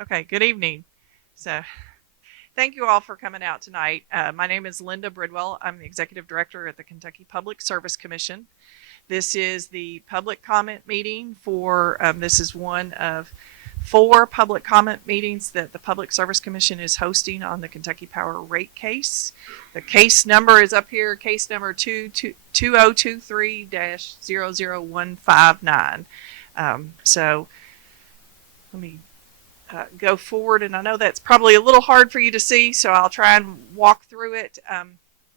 Okay, good evening. So, thank you all for coming out tonight. My name is Linda Bridwell. I'm the Executive Director at the Kentucky Public Service Commission. This is the public comment meeting this is one of 4 public comment meetings that the Public Service Commission is hosting on the Kentucky Power rate case. The case number is up here, case number 2023-00159. So, let me go forward, and I know that's probably a little hard for you to see, so I'll try and walk through it.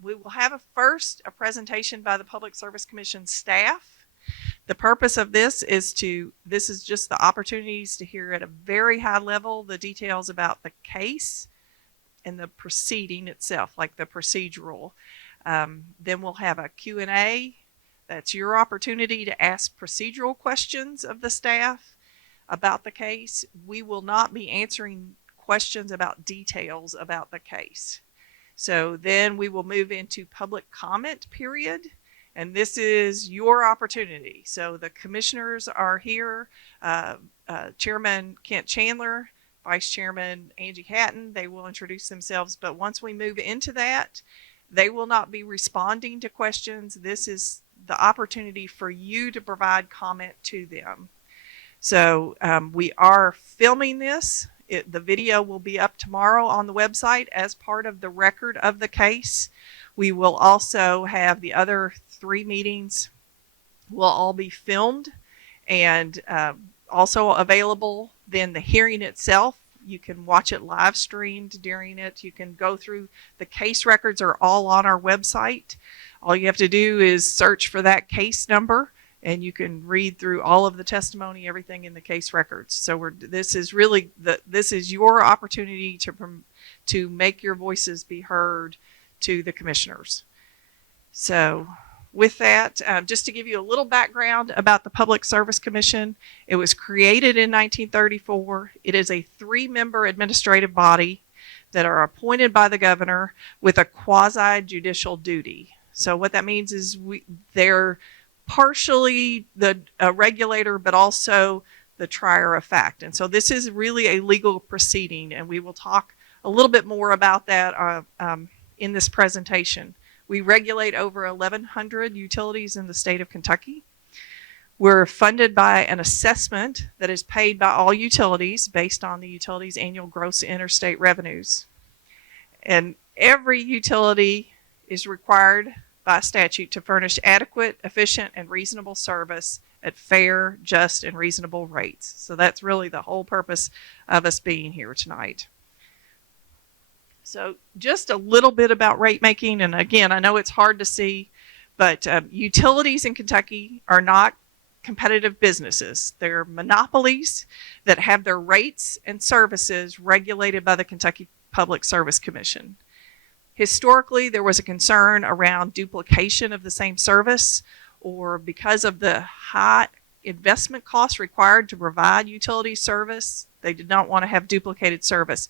We will have a presentation by the Public Service Commission staff. The purpose of this is just the opportunities to hear at a very high level the details about the case and the proceeding itself, like the procedural. Then we'll have a Q&A. That's your opportunity to ask procedural questions of the staff about the case. We will not be answering questions about details about the case. So then we will move into public comment period, and this is your opportunity. So the commissioners are here, Chairman Kent Chandler, Vice Chairman Angie Hatton. They will introduce themselves, but once we move into that, they will not be responding to questions. This is the opportunity for you to provide comment to them. So we are filming this. The video will be up tomorrow on the website as part of the record of the case. We will also have the other 3 meetings will all be filmed and also available. Then the hearing itself, you can watch it live streamed during it. You can go through the case records are all on our website. All you have to do is search for that case number, and you can read through all of the testimony, everything in the case records. So this is your opportunity to make your voices be heard to the commissioners. So with that, just to give you a little background about the Public Service Commission, it was created in 1934. It is a 3-member administrative body that are appointed by the governor with a quasi-judicial duty. So what that means is they're partially the regulator, but also the trier of fact. And so this is really a legal proceeding, and we will talk a little bit more about that in this presentation. We regulate over 1,100 utilities in the state of Kentucky. We're funded by an assessment that is paid by all utilities based on the utility's annual gross interstate revenues. And every utility is required by statute to furnish adequate, efficient, and reasonable service at fair, just, and reasonable rates. So that's really the whole purpose of us being here tonight. So just a little bit about rate making, and again, I know it's hard to see, but utilities in Kentucky are not competitive businesses. They're monopolies that have their rates and services regulated by the Kentucky Public Service Commission. Historically, there was a concern around duplication of the same service, or because of the high investment costs required to provide utility service, they did not want to have duplicated service.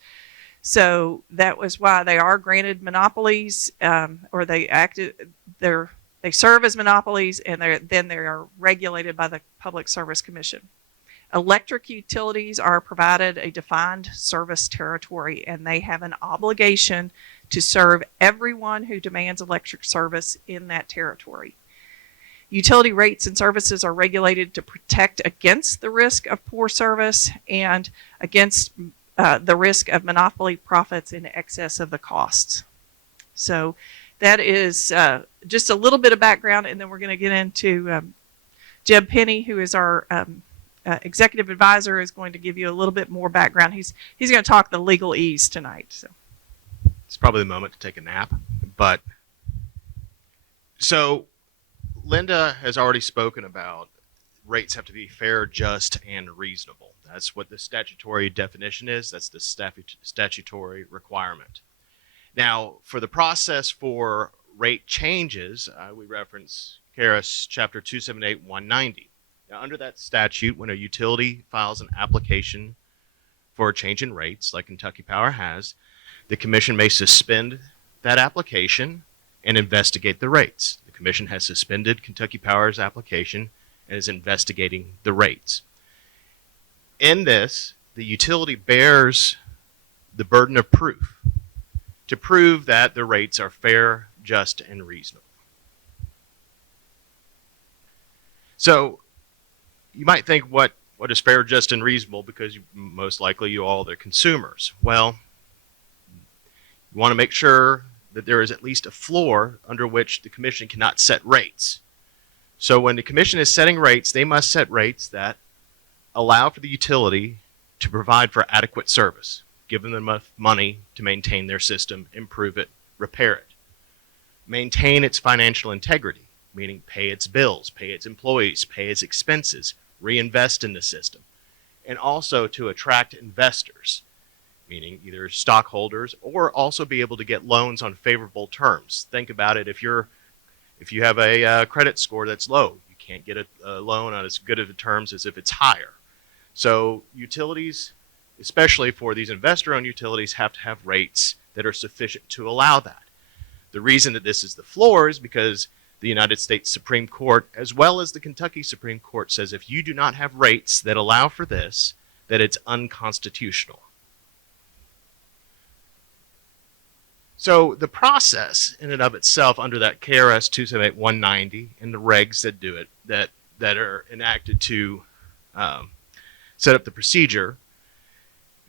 So that was why they are granted monopolies, or they serve as monopolies, and then they are regulated by the Public Service Commission. Electric utilities are provided a defined service territory, and they have an obligation to serve everyone who demands electric service in that territory. Utility rates and services are regulated to protect against the risk of poor service and against the risk of monopoly profits in excess of the costs. So that is just a little bit of background, and then we're going to get into Jeb Penny, who is our executive advisor, is going to give you a little bit more background. He's going to talk the legalese tonight. So it's probably the moment to take a nap. But so Linda has already spoken about rates have to be fair, just, and reasonable. That's what the statutory definition is. That's the statutory requirement. Now, for the process for rate changes, we reference KRS Chapter 278-190. Now, under that statute, when a utility files an application for a change in rates, like Kentucky Power has, the commission may suspend that application and investigate the rates. The commission has suspended Kentucky Power's application and is investigating the rates. In this, the utility bears the burden of proof to prove that the rates are fair, just, and reasonable. So you might think, what is fair, just, and reasonable, because most likely you all are consumers. Well, you want to make sure that there is at least a floor under which the commission cannot set rates. So when the commission is setting rates, they must set rates that allow for the utility to provide for adequate service, give them enough money to maintain their system, improve it, repair it, maintain its financial integrity, meaning pay its bills, pay its employees, pay its expenses, reinvest in the system, and also to attract investors, meaning either stockholders, or also be able to get loans on favorable terms. Think about it: if you have a credit score that's low, you can't get a loan on as good of terms as if it's higher. So utilities, especially for these investor-owned utilities, have to have rates that are sufficient to allow that. The reason that this is the floor is because the United States Supreme Court, as well as the Kentucky Supreme Court, says if you do not have rates that allow for this, that it's unconstitutional. So the process in and of itself under that KRS 278-190 and the regs that do it, that are enacted to set up the procedure,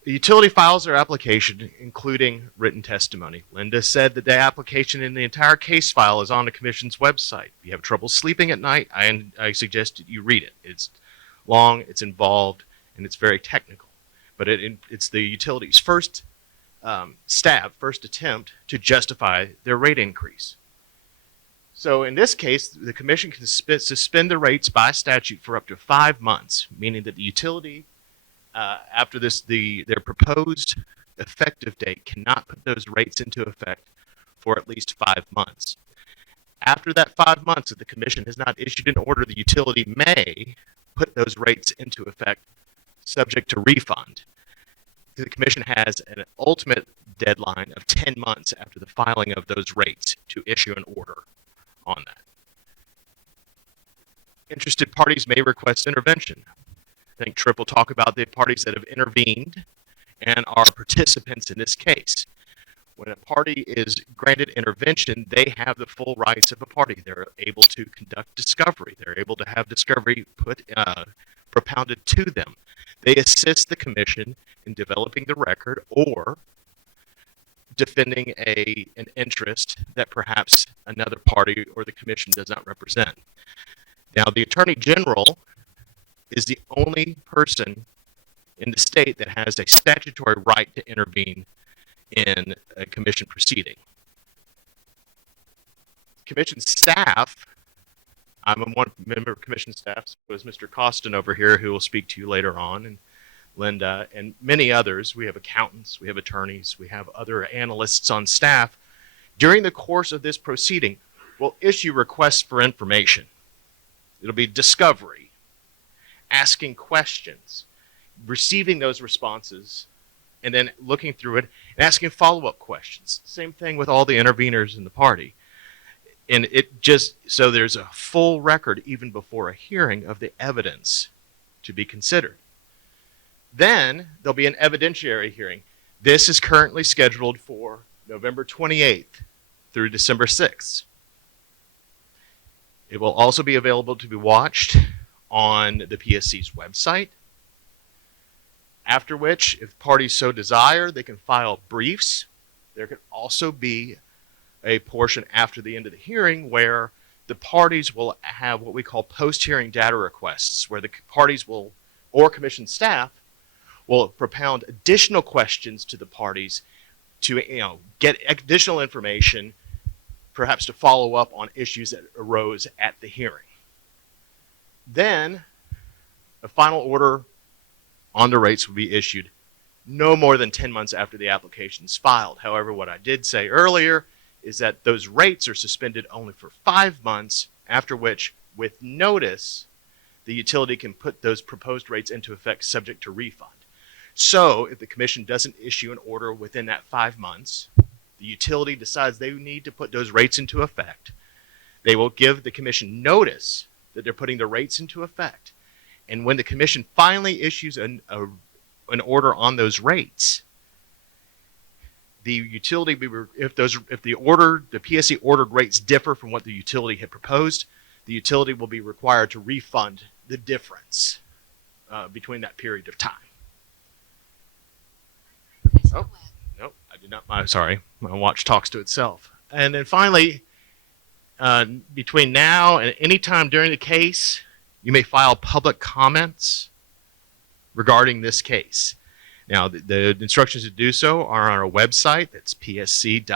the utility files their application, including written testimony. Linda said that the application in the entire case file is on the commission's website. If you have trouble sleeping at night, I suggest that you read it. It's long, it's involved, and it's very technical. But it's the utility's first attempt to justify their rate increase. So in this case, the commission can suspend the rates by statute for up to 5 months, meaning that the utility, after their proposed effective date, cannot put those rates into effect for at least 5 months. After that 5 months, if the commission has not issued an order, the utility may put those rates into effect subject to refund. The commission has an ultimate deadline of 10 months after the filing of those rates to issue an order on that. Interested parties may request intervention. I think Tripp will talk about the parties that have intervened and are participants in this case. When a party is granted intervention, they have the full rights of a party. They're able to conduct discovery. They're able to have discovery propounded to them. They assist the commission in developing the record or defending an interest that perhaps another party or the commission does not represent. Now, the Attorney General is the only person in the state that has a statutory right to intervene in a commission proceeding. Commission staff, I'm one member of commission staff, so is Mr. Costin over here, who will speak to you later on, and Linda, and many others. We have accountants, we have attorneys, we have other analysts on staff. During the course of this proceeding, we'll issue requests for information. It'll be discovery, asking questions, receiving those responses, and then looking through it and asking follow-up questions. Same thing with all the interveners in the party. And it just, so there's a full record even before a hearing of the evidence to be considered. Then there'll be an evidentiary hearing. This is currently scheduled for November 28th through December 6th. It will also be available to be watched on the PSC's website. After which, if parties so desire, they can file briefs. There could also be a portion after the end of the hearing where the parties will have what we call post-hearing data requests, where the parties will, or commission staff, will propound additional questions to the parties to get additional information, perhaps to follow up on issues that arose at the hearing. Then a final order on the rates will be issued no more than 10 months after the application is filed. However, what I did say earlier is that those rates are suspended only for 5 months, after which, with notice, the utility can put those proposed rates into effect subject to refund. So if the commission doesn't issue an order within that 5 months, the utility decides they need to put those rates into effect. They will give the commission notice that they're putting the rates into effect. And when the commission finally issues a an order on those rates, the utility, if the PSC ordered rates differ from what the utility had proposed, the utility will be required to refund the difference between that period of time. Oh, nope, I did not. I'm sorry, my watch talks to itself. And then finally, between now and any time during the case, you may file public comments regarding this case. Now, the instructions to do so are on our website. That's psc.ky.gov.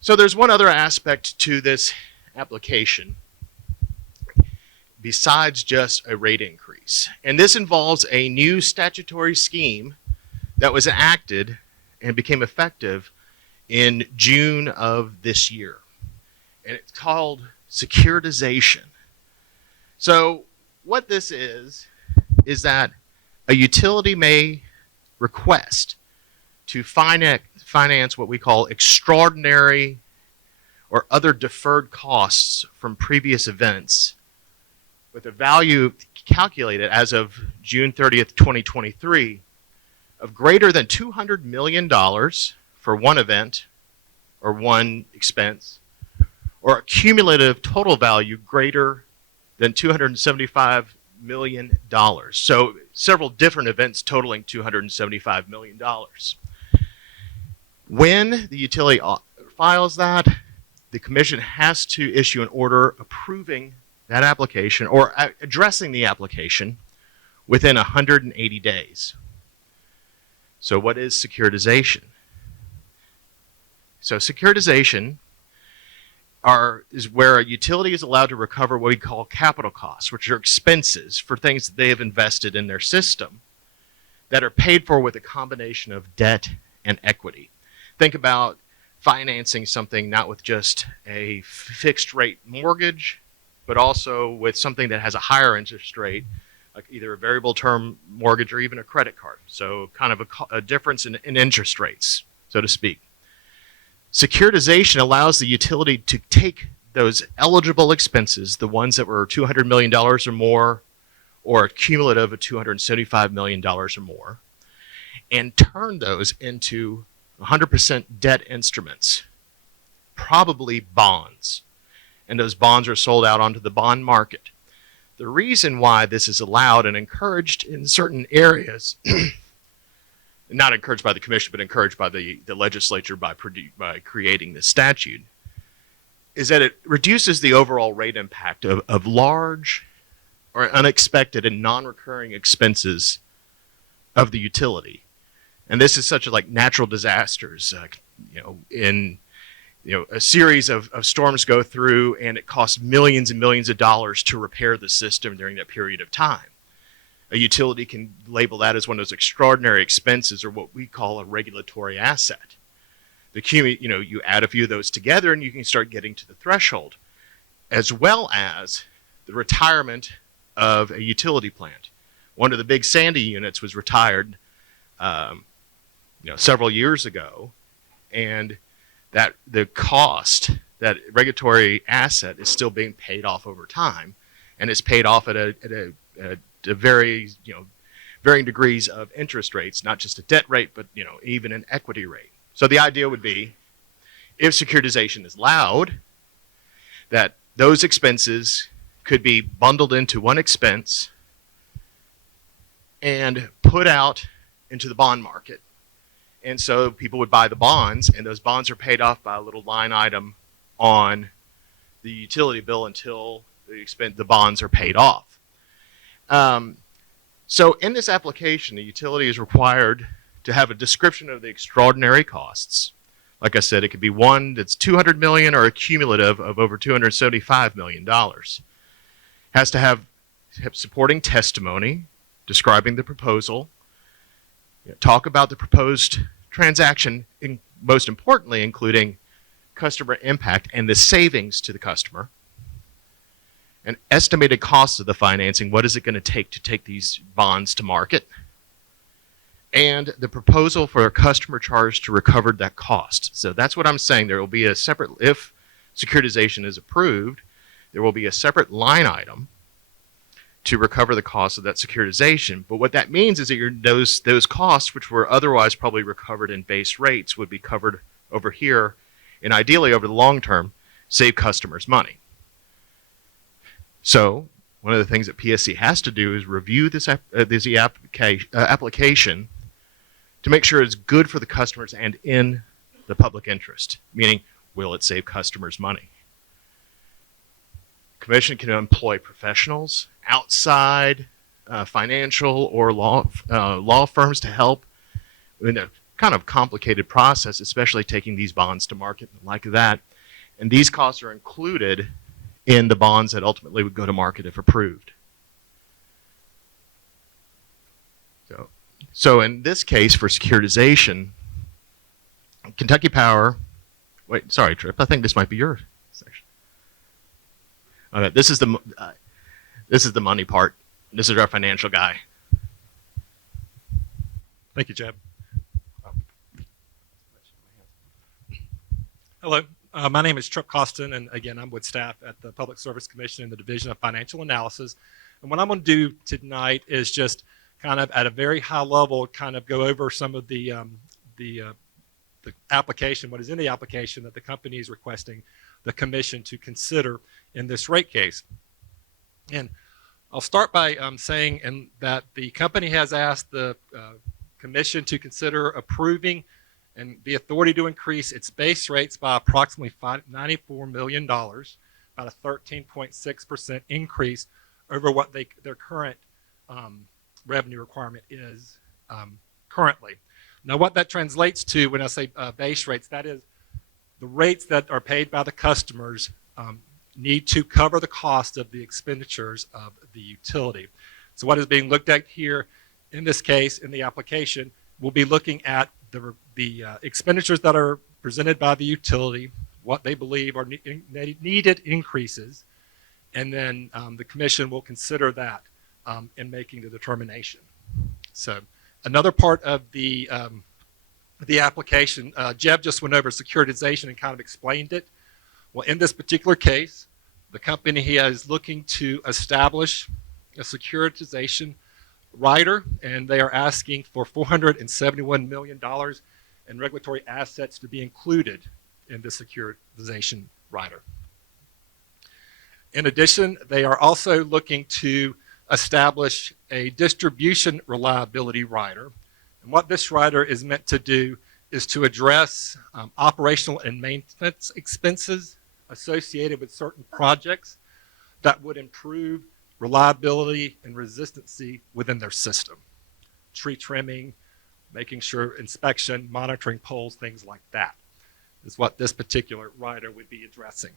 So there's one other aspect to this application besides just a rate increase. And this involves a new statutory scheme that was enacted and became effective in June of this year. And it's called securitization. So what this is that a utility may request to finance what we call extraordinary or other deferred costs from previous events with a value calculated as of June 30th, 2023 of greater than $200 million for one event or one expense, or a cumulative total value greater than $275 million. So several different events totaling $275 million. When the utility files that, the commission has to issue an order approving that application or addressing the application within 180 days. So what is securitization? So securitization is where a utility is allowed to recover what we call capital costs, which are expenses for things that they have invested in their system that are paid for with a combination of debt and equity. Think about financing something not with just a fixed rate mortgage, but also with something that has a higher interest rate, like either a variable term mortgage or even a credit card. So kind of a difference in interest rates, so to speak. Securitization allows the utility to take those eligible expenses, the ones that were $200 million or more, or a cumulative of $275 million or more, and turn those into 100% debt instruments, probably bonds. And those bonds are sold out onto the bond market. The reason why this is allowed and encouraged in certain areas not encouraged by the commission, but encouraged by the legislature by creating this statute, is that it reduces the overall rate impact of large or unexpected and non-recurring expenses of the utility. And this is such like natural disasters, a series of storms go through and it costs millions and millions of dollars to repair the system during that period of time. A utility can label that as one of those extraordinary expenses, or what we call a regulatory asset. You add a few of those together and you can start getting to the threshold, as well as the retirement of a utility plant. One of the big Sandy units was retired several years ago, and that the cost, that regulatory asset, is still being paid off over time, and it's paid off at a very varying degrees of interest rates, not just a debt rate, but even an equity rate. So the idea would be, if securitization is allowed, that those expenses could be bundled into one expense and put out into the bond market. And so people would buy the bonds, and those bonds are paid off by a little line item on the utility bill until the bonds are paid off. So in this application, the utility is required to have a description of the extraordinary costs. Like I said, it could be one that's $200 million or a cumulative of over $275 million. Has to have supporting testimony describing the proposal, talk about the proposed transaction, most importantly, including customer impact and the savings to the customer, an estimated cost of the financing, what is it going to take these bonds to market, and the proposal for a customer charge to recover that cost. So that's what I'm saying. There will be a separate, if securitization is approved, there will be a separate line item to recover the cost of that securitization. But what that means is that those costs, which were otherwise probably recovered in base rates, would be covered over here, and ideally over the long term, save customers money. So one of the things that PSC has to do is review this application to make sure it's good for the customers and in the public interest, meaning will it save customers money? Commission can employ professionals, outside financial or law firms to help in a kind of complicated process, especially taking these bonds to market like that. And these costs are included in the bonds that ultimately would go to market if approved. So in this case, for securitization, Kentucky Power, wait, sorry, Tripp, I think this might be your section. Okay, this is the money part. This is our financial guy. Thank you, Jeb. Hello, my name is Tripp Costin, and again, I'm with staff at the Public Service Commission in the Division of Financial Analysis. And what I'm going to do tonight is just kind of at a very high level, kind of go over some of the application, what is in the application that the company is requesting the commission to consider in this rate case. And I'll start by saying that the company has asked the commission to consider approving and the authority to increase its base rates by approximately $94 million, about a 13.6% increase over what their current revenue requirement is currently. Now, what that translates to when I say base rates, that is the rates that are paid by the customers need to cover the cost of the expenditures of the utility. So what is being looked at here in this case, in the application, we'll be looking at the expenditures that are presented by the utility, what they believe are needed increases, and then the commission will consider that in making the determination. So another part of the application, Jeb just went over securitization and kind of explained it. Well, in this particular case, the company is looking to establish a securitization rider, and they are asking for $471 million in regulatory assets to be included in the securitization rider. In addition, they are also looking to establish a distribution reliability rider. And what this rider is meant to do is to address operational and maintenance expenses associated with certain projects that would improve reliability and resiliency within their system. Tree trimming, making sure inspection, monitoring poles, things like that is what this particular rider would be addressing.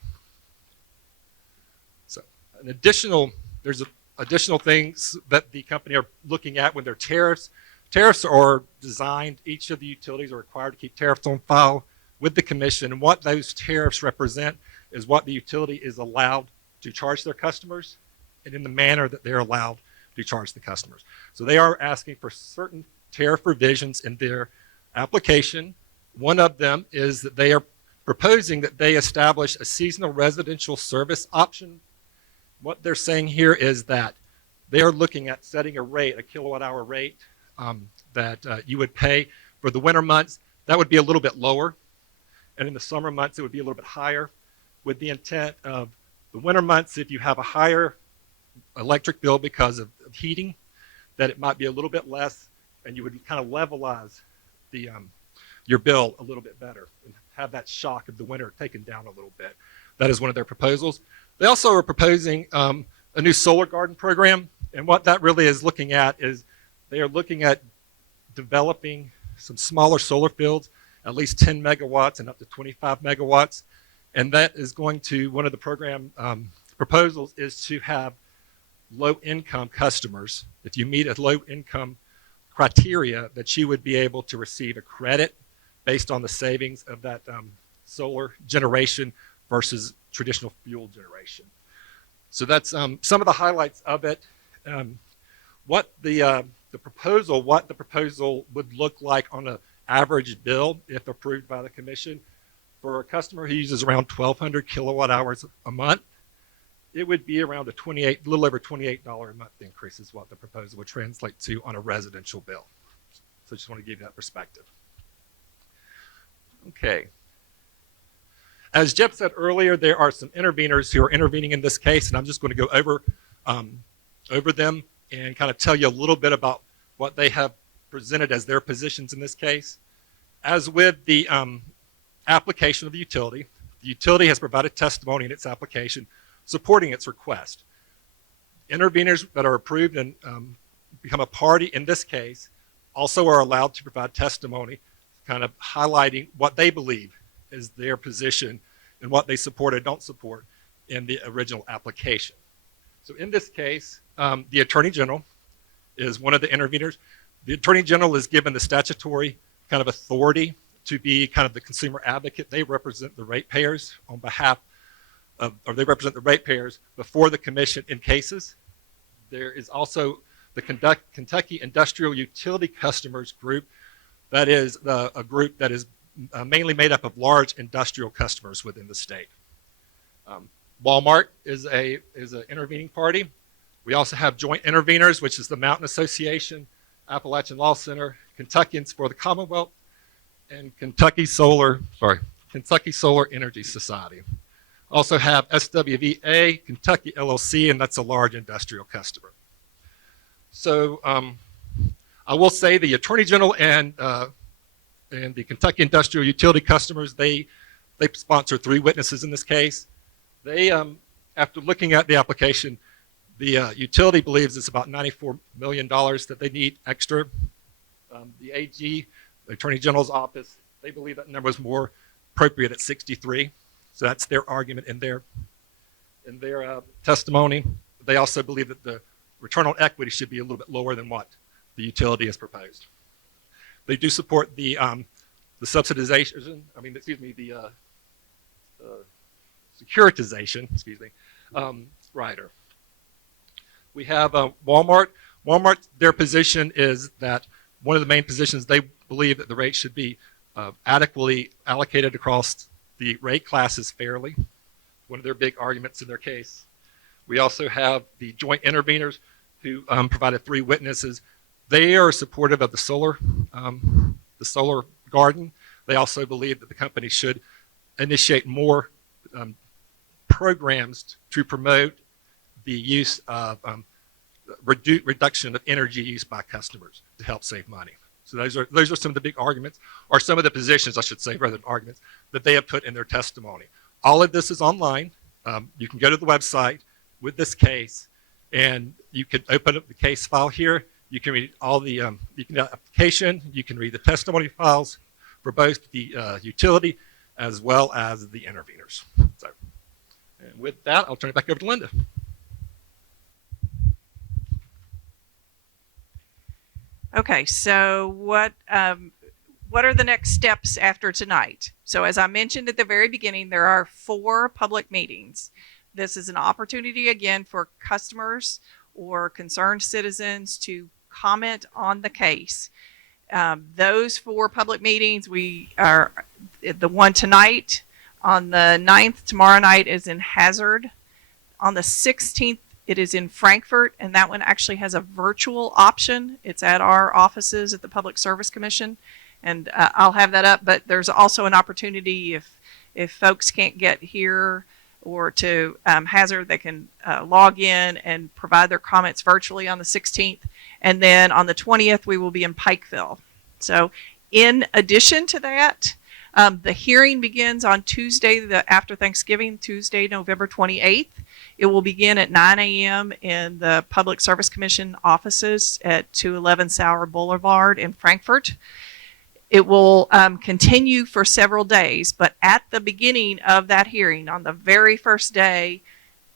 So there's additional things that the company are looking at when their tariffs. Tariffs are designed, each of the utilities are required to keep tariffs on file with the commission, and what those tariffs represent is what the utility is allowed to charge their customers and in the manner that they're allowed to charge the customers. So they are asking for certain tariff revisions in their application. One of them is that they are proposing that they establish a seasonal residential service option. What they're saying here is that they are looking at setting a rate, a kilowatt hour rate that you would pay for the winter months. That would be a little bit lower. And in the summer months, it would be a little bit higher, with the intent of the winter months, if you have a higher electric bill because of heating, that it might be a little bit less, and you would kind of levelize your bill a little bit better and have that shock of the winter taken down a little bit. That is one of their proposals. They also are proposing a new solar garden program, and what that really is looking at is they are looking at developing some smaller solar fields, at least 10 megawatts and up to 25 megawatts. And that is going to, one of the program proposals is to have low-income customers. If you meet a low-income criteria, that you would be able to receive a credit based on the savings of that solar generation versus traditional fuel generation. So that's some of the highlights of it. What the proposal would look like on an average bill if approved by the commission for a customer who uses around 1,200 kilowatt hours a month. it would be around a little over $28 a month increase is what the proposal would translate to on a residential bill. So I just want to give you that perspective. Okay. As Jeff said earlier, there are some interveners who are intervening in this case, and I'm just going to go over them and kind of tell you a little bit about what they have presented as their positions in this case. As with the application of the utility has provided testimony in its application supporting its request. Interveners that are approved and become a party in this case also are allowed to provide testimony, kind of highlighting what they believe is their position and what they support or don't support in the original application. So in this case, the Attorney General is one of the interveners. The Attorney General is given the statutory kind of authority to be kind of the consumer advocate. They represent the ratepayers on behalf of, or they represent the ratepayers before the commission in cases. There is also the Kentucky Industrial Utility Customers Group. That is a group that is mainly made up of large industrial customers within the state. Walmart is an intervening party. We also have joint interveners, which is the Mountain Association, Appalachian Law Center, Kentuckians for the Commonwealth, and Kentucky Solar Energy Society. Also have SWVA, Kentucky LLC, and that's a large industrial customer. So I will say the Attorney General and the Kentucky Industrial Utility Customers, they sponsor 3 witnesses in this case. They, after looking at the application, the utility believes it's about $94 million that they need extra. The AG, the Attorney General's office, they believe that number is more appropriate at 63. So that's their argument in their testimony. They also believe that the return on equity should be a little bit lower than what the utility has proposed. They do support the subsidization, the securitization, rider. We have Walmart. Walmart, their position is that one of the main positions, they believe that the rate should be adequately allocated across the rate classes fairly. One of their big arguments in their case. We also have the joint interveners who provided 3 witnesses. They are supportive of the solar garden. They also believe that the company should initiate more programs to promote the use of reduction of energy use by customers to help save money. So those are some of the big arguments, or some of the positions, I should say, rather than arguments, that they have put in their testimony. All of this is online. You can go to the website with this case, and you can open up the case file here. You can read all the application. You can read the testimony files for both the utility as well as the interveners. So, and with that, I'll turn it back over to Linda. Okay, so what are the next steps after tonight? So as I mentioned at the very beginning, there are 4 public meetings. This is an opportunity again for customers or concerned citizens to comment on the case. Those 4 public meetings, we are the one tonight on the 9th, tomorrow night is in Hazard. On the 16th, it is in Frankfort, and that one actually has a virtual option. It's at our offices at the Public Service Commission, and I'll have that up. But there's also an opportunity if folks can't get here or to Hazard, they can log in and provide their comments virtually on the 16th. And then on the 20th, we will be in Pikeville. So in addition to that, the hearing begins on Tuesday, after Thanksgiving, Tuesday, November 28th. It will begin at 9 a.m. in the Public Service Commission offices at 211 Sauer Boulevard in Frankfort. It will continue for several days, but at the beginning of that hearing, on the very first day,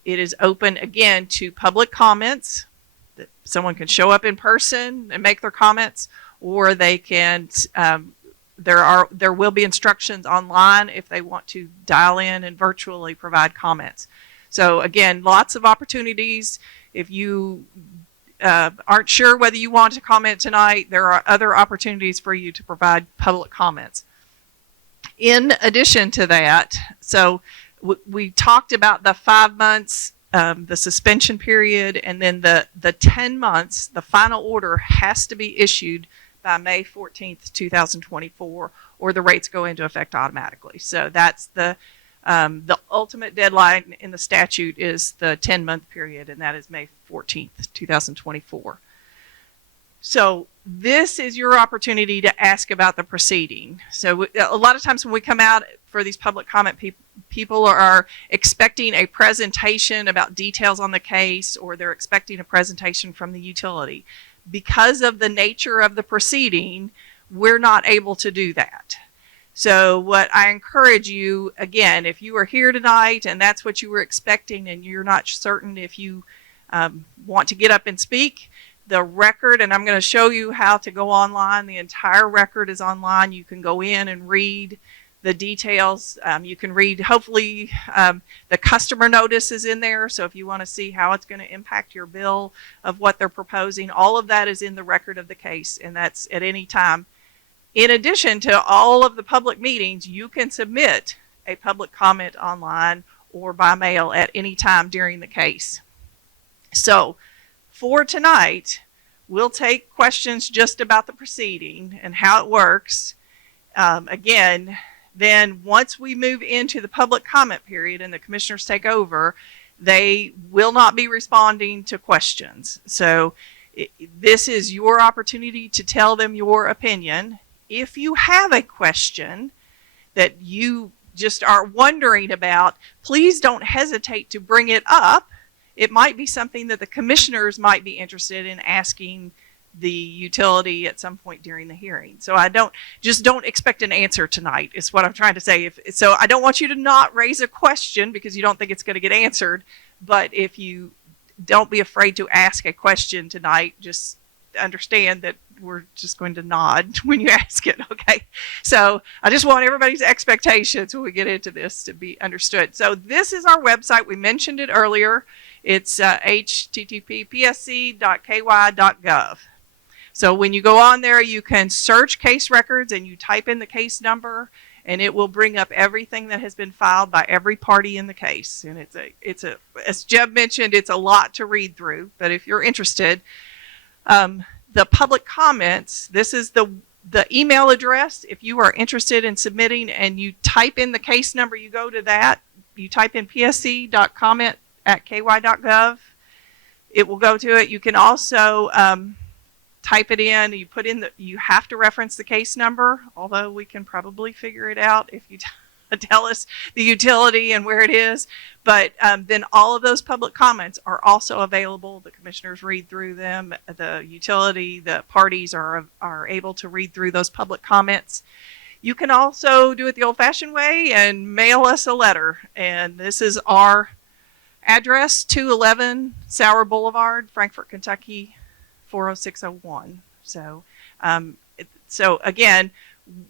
it is open again to public comments. Someone can show up in person and make their comments, or they can, there will be instructions online if they want to dial in and virtually provide comments. So again, lots of opportunities. If you aren't sure whether you want to comment tonight, there are other opportunities for you to provide public comments. In addition to that, so we talked about the 5 months the suspension period, and then the 10 months, the final order has to be issued by May 14th, 2024, or the rates go into effect automatically. So that's the ultimate deadline in the statute is the 10-month period, and that is May 14th, 2024. So this is your opportunity to ask about the proceeding. So a lot of times when we come out for these public comment, people are expecting a presentation about details on the case, or they're expecting a presentation from the utility. Because of the nature of the proceeding, we're not able to do that. So what I encourage you, again, if you are here tonight and that's what you were expecting and you're not certain if you want to get up and speak, the record, and I'm going to show you how to go online. The entire record is online. You can go in and read the details. You can read, hopefully, the customer notice is in there. So if you want to see how it's going to impact your bill of what they're proposing, all of that is in the record of the case, and that's at any time. In addition to all of the public meetings, you can submit a public comment online or by mail at any time during the case. So for tonight, we'll take questions just about the proceeding and how it works. Again, then once we move into the public comment period and the commissioners take over, they will not be responding to questions. So this is your opportunity to tell them your opinion. If you have a question that you just are wondering about, please don't hesitate to bring it up. It might be something that the commissioners might be interested in asking the utility at some point during the hearing. So don't expect an answer tonight is what I'm trying to say. So I don't want you to not raise a question because you don't think it's going to get answered. But if you don't be afraid to ask a question tonight, just understand that we're just going to nod when you ask it. Okay. So I just want everybody's expectations when we get into this to be understood. So this is our website. We mentioned it earlier. It's http://psc.ky.gov. So when you go on there, you can search case records and you type in the case number, and it will bring up everything that has been filed by every party in the case. And it's a as Jeb mentioned, it's a lot to read through. But if you're interested, the public comments, this is the email address. If you are interested in submitting and you type in the case number, you go to that. You type in psc.comment@ky.gov. It will go to it. You can also type it in. You put in you have to reference the case number, although we can probably figure it out if you tell us the utility and where it is. But then all of those public comments are also available. The commissioners read through them. The utility, the parties are able to read through those public comments. You can also do it the old-fashioned way and mail us a letter. And this is our address, 211 Sauer Boulevard, Frankfort, Kentucky, 40601. So again,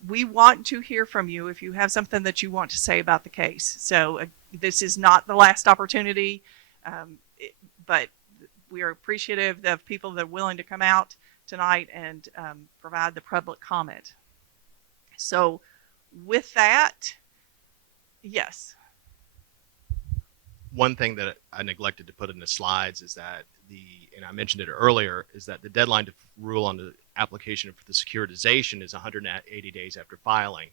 we want to hear from you if you have something that you want to say about the case. So this is not the last opportunity, but we are appreciative of people that are willing to come out tonight and provide the public comment. So with that, yes. One thing that I neglected to put in the slides is that and I mentioned it earlier, is that the deadline to rule on the application for the securitization is 180 days after filing.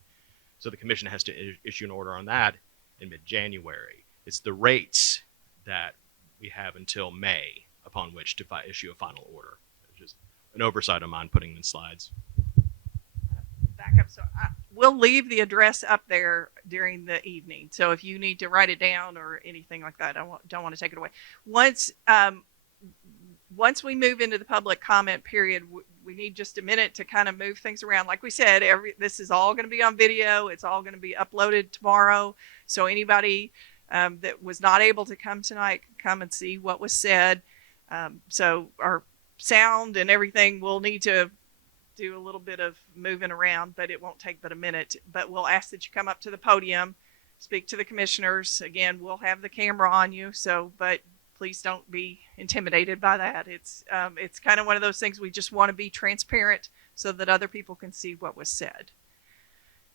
So the commission has to issue an order on that in mid-January. It's the rates that we have until May upon which to issue a final order. It's just an oversight on mine putting in slides. Back up. So we'll leave the address up there during the evening. So if you need to write it down or anything like that, I don't want to take it away. Once we move into the public comment period, we need just a minute to kind of move things around. Like we said, this is all going to be on video. It's all going to be uploaded tomorrow. So anybody that was not able to come tonight can come and see what was said. So our sound and everything, we'll need to do a little bit of moving around, but it won't take but a minute. But we'll ask that you come up to the podium, speak to the commissioners. Again, we'll have the camera on you. But please don't be intimidated by that. It's kind of one of those things we just want to be transparent so that other people can see what was said.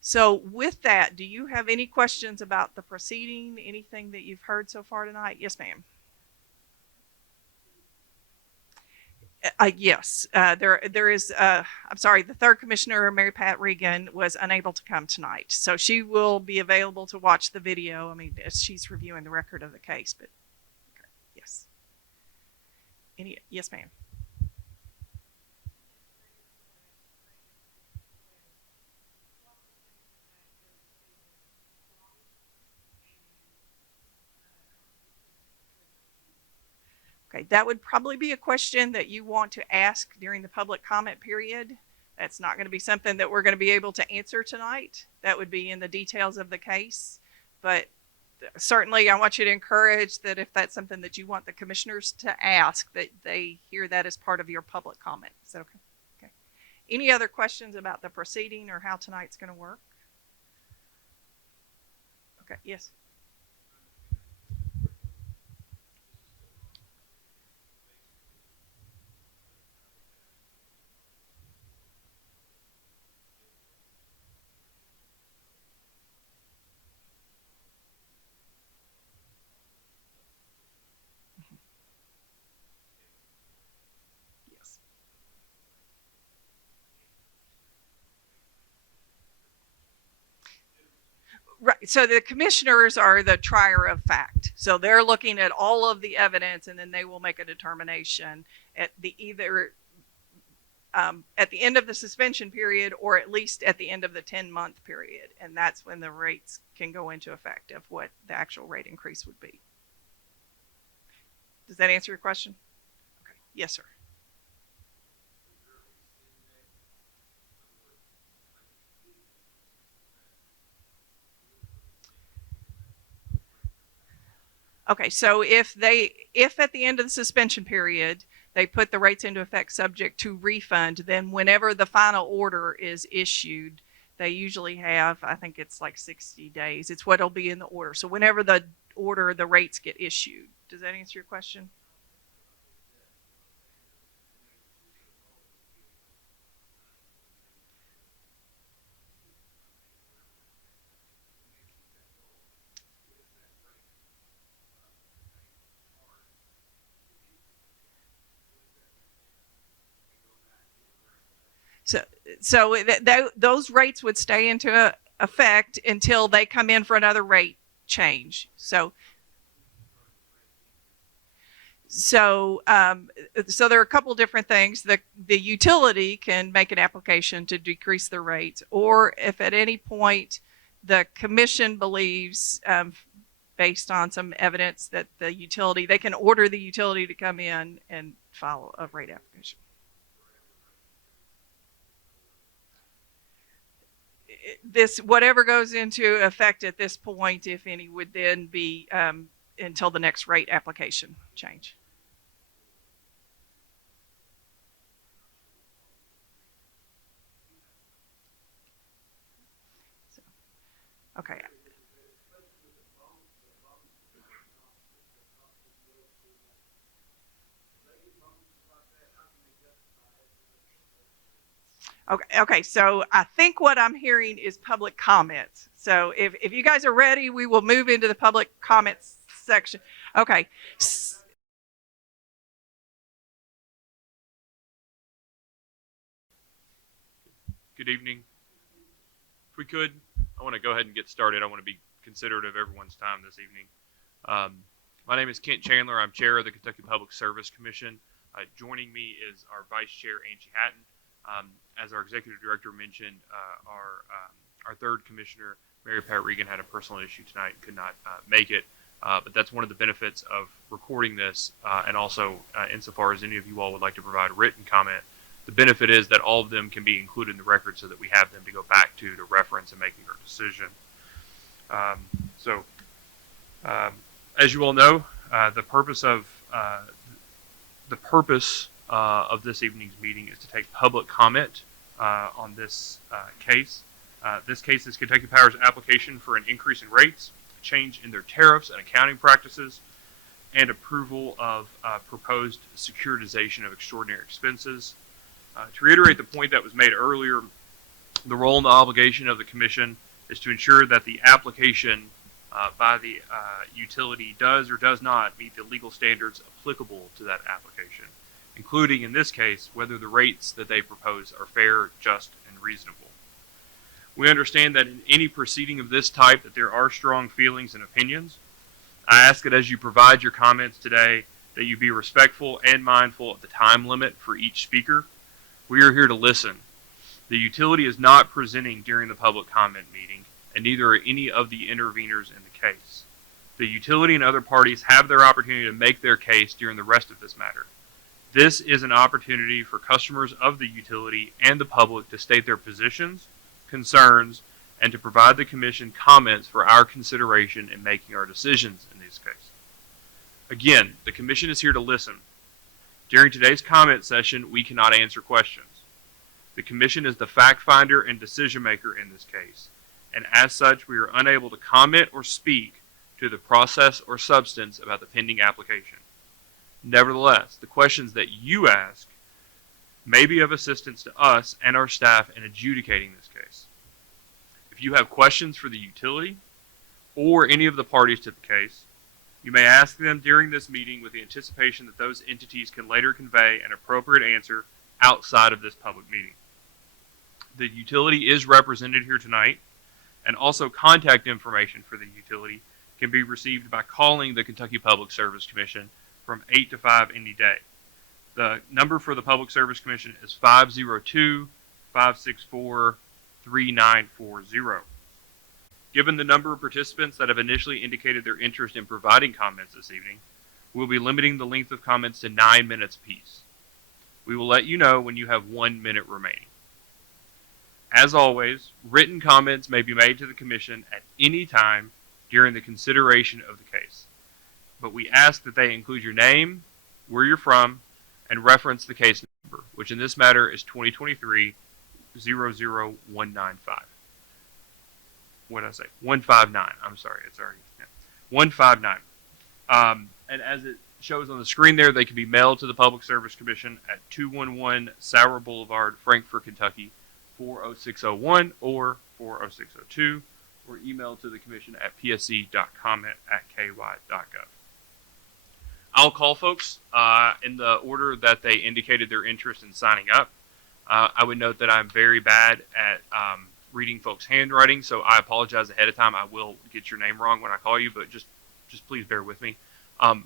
So with that, do you have any questions about the proceeding? Anything that you've heard so far tonight? Yes, ma'am. Yes, there is. I'm sorry, the third commissioner, Mary Pat Regan, was unable to come tonight, so she will be available to watch the video. I mean, as she's reviewing the record of the case. But okay, yes, yes, ma'am. Okay, that would probably be a question that you want to ask during the public comment period. That's not going to be something that we're going to be able to answer tonight. That would be in the details of the case. But certainly I want you to encourage that if that's something that you want the commissioners to ask, that they hear that as part of your public comment. Is that okay? Okay. Any other questions about the proceeding or how tonight's going to work? Okay, yes. Yes. Right. So the commissioners are the trier of fact. So they're looking at all of the evidence, and then they will make a determination at the either at the end of the suspension period or at least at the end of the 10-month period. And that's when the rates can go into effect of what the actual rate increase would be. Does that answer your question? Okay. Yes, sir. Okay, so if at the end of the suspension period, they put the rates into effect subject to refund, then whenever the final order is issued, they usually have, I think it's like 60 days. It's what'll be in the order. So whenever the rates get issued. Does that answer your question? So, those rates would stay into effect until they come in for another rate change. So there are a couple different things. The utility can make an application to decrease their rates, or if at any point the commission believes, based on some evidence, that they can order the utility to come in and file a rate application. This, whatever goes into effect at this point, if any, would then be until the next rate application change. So, okay. Okay, so I think what I'm hearing is public comments. So if you guys are ready, we will move into the public comments section. Okay. Good evening. If we could, I want to go ahead and get started. I want to be considerate of everyone's time this evening. My name is Kent Chandler. I'm chair of the Kentucky Public Service Commission. Joining me is our vice chair, Angie Hatton. As our executive director mentioned, our third commissioner, Mary Pat Regan, had a personal issue tonight and could not make it. But that's one of the benefits of recording this, and also insofar as any of you all would like to provide a written comment, the benefit is that all of them can be included in the record so that we have them to go back to reference in making our decision. As you all know, the purpose of this evening's meeting is to take public comment on this case. This case is Kentucky Power's application for an increase in rates, a change in their tariffs and accounting practices, and approval of proposed securitization of extraordinary expenses. To reiterate the point that was made earlier, the role and the obligation of the Commission is to ensure that the application by the utility does or does not meet the legal standards applicable to that application. including, in this case, whether the rates that they propose are fair, just, and reasonable. We understand that in any proceeding of this type that there are strong feelings and opinions. I ask that as you provide your comments today, that you be respectful and mindful of the time limit for each speaker. We are here to listen. The utility is not presenting during the public comment meeting, and neither are any of the interveners in the case. The utility and other parties have their opportunity to make their case during the rest of this matter. This is an opportunity for customers of the utility and the public to state their positions, concerns, and to provide the Commission comments for our consideration in making our decisions in this case. Again, the Commission is here to listen. During today's comment session, we cannot answer questions. The Commission is the fact finder and decision maker in this case, and as such, we are unable to comment or speak to the process or substance about the pending application. Nevertheless, the questions that you ask may be of assistance to us and our staff in adjudicating this case. If you have questions for the utility or any of the parties to the case, you may ask them during this meeting with the anticipation that those entities can later convey an appropriate answer outside of this public meeting. The utility is represented here tonight, and also contact information for the utility can be received by calling the Kentucky Public Service Commission from 8 to 5 any day. The number for the Public Service Commission is 502-564-3940. Given the number of participants that have initially indicated their interest in providing comments this evening, we'll be limiting the length of comments to 9 minutes apiece. We will let you know when you have 1 minute remaining. As always, written comments may be made to the Commission at any time during the consideration of the case, but we ask that they include your name, where you're from, and reference the case number, which in this matter is 2023-00195. What did I say? 159. I'm sorry, it's already 159. And as it shows on the screen there, they can be mailed to the Public Service Commission at 211 Sauer Boulevard, Frankfort, Kentucky, 40601 or 40602, or emailed to the Commission at psc.comment@ky.gov. I'll call folks in the order that they indicated their interest in signing up. I would note that I'm very bad at reading folks' handwriting, so I apologize ahead of time. I will get your name wrong when I call you, but just please bear with me.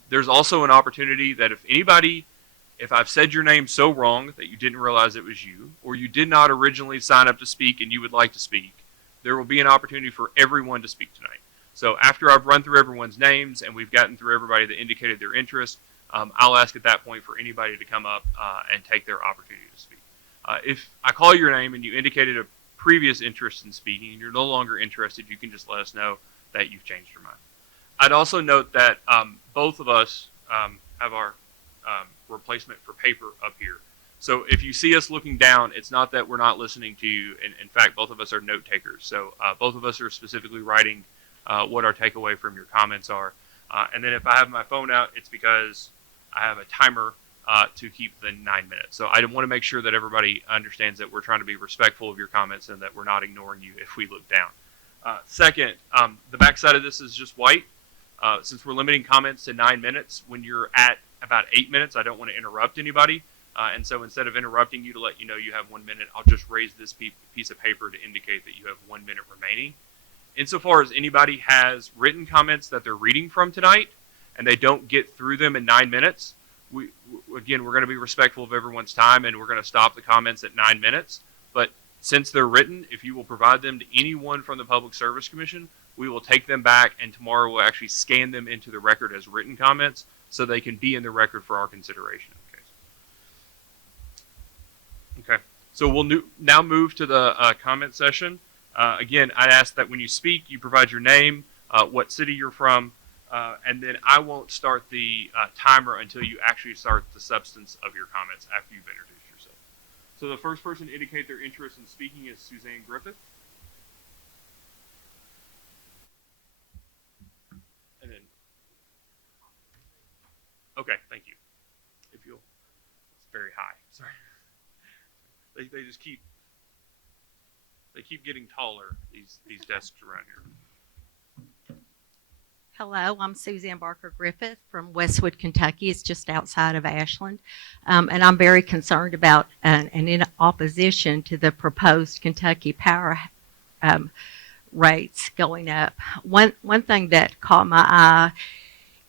There's also an opportunity that if I've said your name so wrong that you didn't realize it was you, or you did not originally sign up to speak and you would like to speak, there will be an opportunity for everyone to speak tonight. So after I've run through everyone's names and we've gotten through everybody that indicated their interest, I'll ask at that point for anybody to come up and take their opportunity to speak. If I call your name and you indicated a previous interest in speaking and you're no longer interested, you can just let us know that you've changed your mind. I'd also note that both of us have our replacement for paper up here. So if you see us looking down, it's not that we're not listening to you. In fact, both of us are note takers. So both of us are specifically writing what our takeaway from your comments are. And then if I have my phone out, it's because I have a timer to keep the 9 minutes. So I want to make sure that everybody understands that we're trying to be respectful of your comments and that we're not ignoring you if we look down. Second, the back side of this is just white. Since we're limiting comments to 9 minutes, when you're at about 8 minutes, I don't want to interrupt anybody. And so instead of interrupting you to let you know you have 1 minute, I'll just raise this piece of paper to indicate that you have 1 minute remaining. Insofar as anybody has written comments that they're reading from tonight and they don't get through them in 9 minutes, we're going to be respectful of everyone's time and we're going to stop the comments at 9 minutes. But since they're written, if you will provide them to anyone from the Public Service Commission, we will take them back and tomorrow we'll actually scan them into the record as written comments so they can be in the record for our consideration of the case. Okay, so we'll now move to the comment session. Again, I ask that when you speak, you provide your name, what city you're from, and then I won't start the timer until you actually start the substance of your comments after you've introduced yourself. So the first person to indicate their interest in speaking is Suzanne Griffith. And then, okay, thank you. If you'll, it's very high. Sorry. They just keep getting taller. These desks around here. Hello, I'm Suzanne Barker Griffith from Westwood, Kentucky. It's just outside of Ashland. And I'm very concerned about and in opposition to the proposed Kentucky Power rates going up. One thing that caught my eye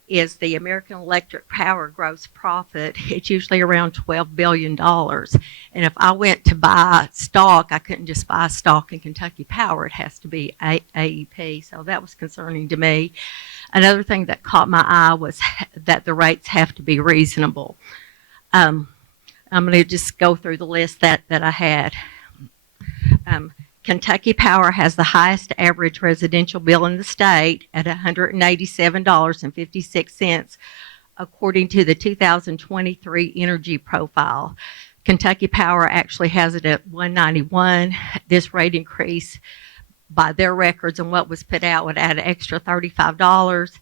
is the American Electric Power gross profit. It's usually around $12 billion. And if I went to buy stock, I couldn't just buy stock in Kentucky Power. It has to be AEP. So that was concerning to me. Another thing that caught my eye was that the rates have to be reasonable. I'm going to just go through the list that I had. Kentucky Power has the highest average residential bill in the state at $187.56, according to the 2023 Energy Profile. Kentucky Power actually has it at $191. This rate increase by their records and what was put out would add an extra $35,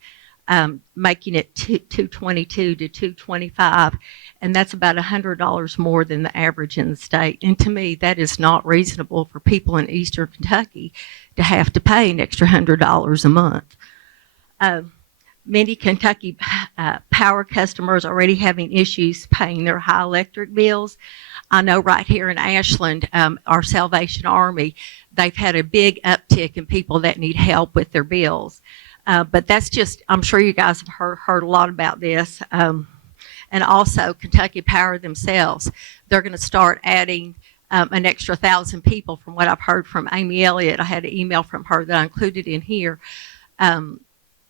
making it $222 to $225, and that's about $100 more than the average in the state. And to me, that is not reasonable for people in eastern Kentucky to have to pay an extra $100 a month. Many Kentucky Power customers are already having issues paying their high electric bills. I know right here in Ashland, our Salvation Army, they've had a big uptick in people that need help with their bills. But that's just, I'm sure you guys have heard a lot about this. And also Kentucky Power themselves, they're going to start adding an extra 1,000 people from what I've heard from Amy Elliott. I had an email from her that I included in here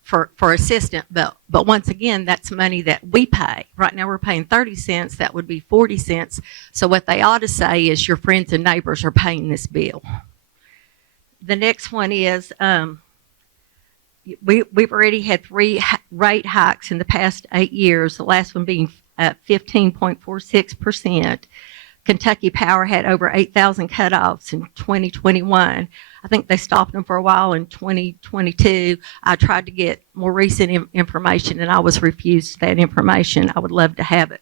for assistant. But once again, that's money that we pay. Right now we're paying 30 cents. That would be 40 cents. So what they ought to say is your friends and neighbors are paying this bill. The next one is we've already had 3 rate hikes in the past 8 years, the last one being 15.46%. Kentucky Power had over 8,000 cutoffs in 2021. I think they stopped them for a while in 2022. I tried to get more recent information and I was refused that information. I would love to have it.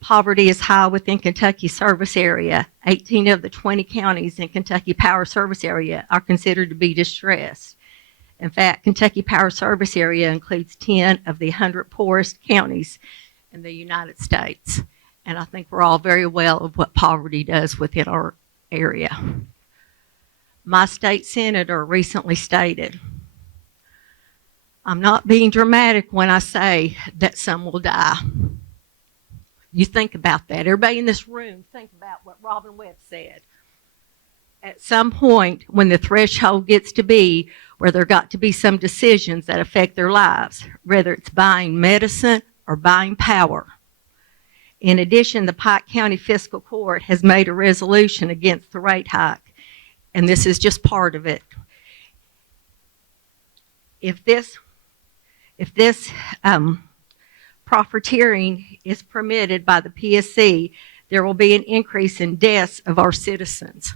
Poverty is high within Kentucky service area. 18 of the 20 counties in Kentucky Power service area are considered to be distressed. In fact, Kentucky Power service area includes 10 of the 100 poorest counties in the United States. And I think we're all very well of what poverty does within our area. My state senator recently stated, "I'm not being dramatic when I say that some will die." You think about that. Everybody in this room, think about what Robin Webb said. At some point, when the threshold gets to be where there got to be some decisions that affect their lives, whether it's buying medicine or buying power. In addition, the Pike County Fiscal Court has made a resolution against the rate hike, and this is just part of it. If this profiteering is permitted by the PSC, there will be an increase in deaths of our citizens.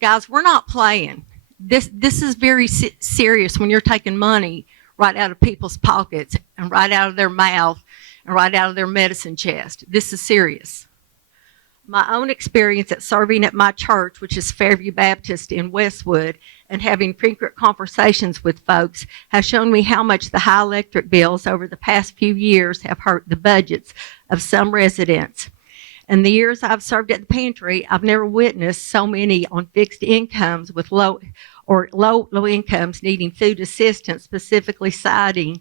Guys, we're not playing. This is very serious when you're taking money right out of people's pockets and right out of their mouth and right out of their medicine chest. This is serious. My own experience at serving at my church, which is Fairview Baptist in Westwood, and having frequent conversations with folks has shown me how much the high electric bills over the past few years have hurt the budgets of some residents. In the years I've served at the pantry, I've never witnessed so many on fixed incomes with low incomes needing food assistance, specifically citing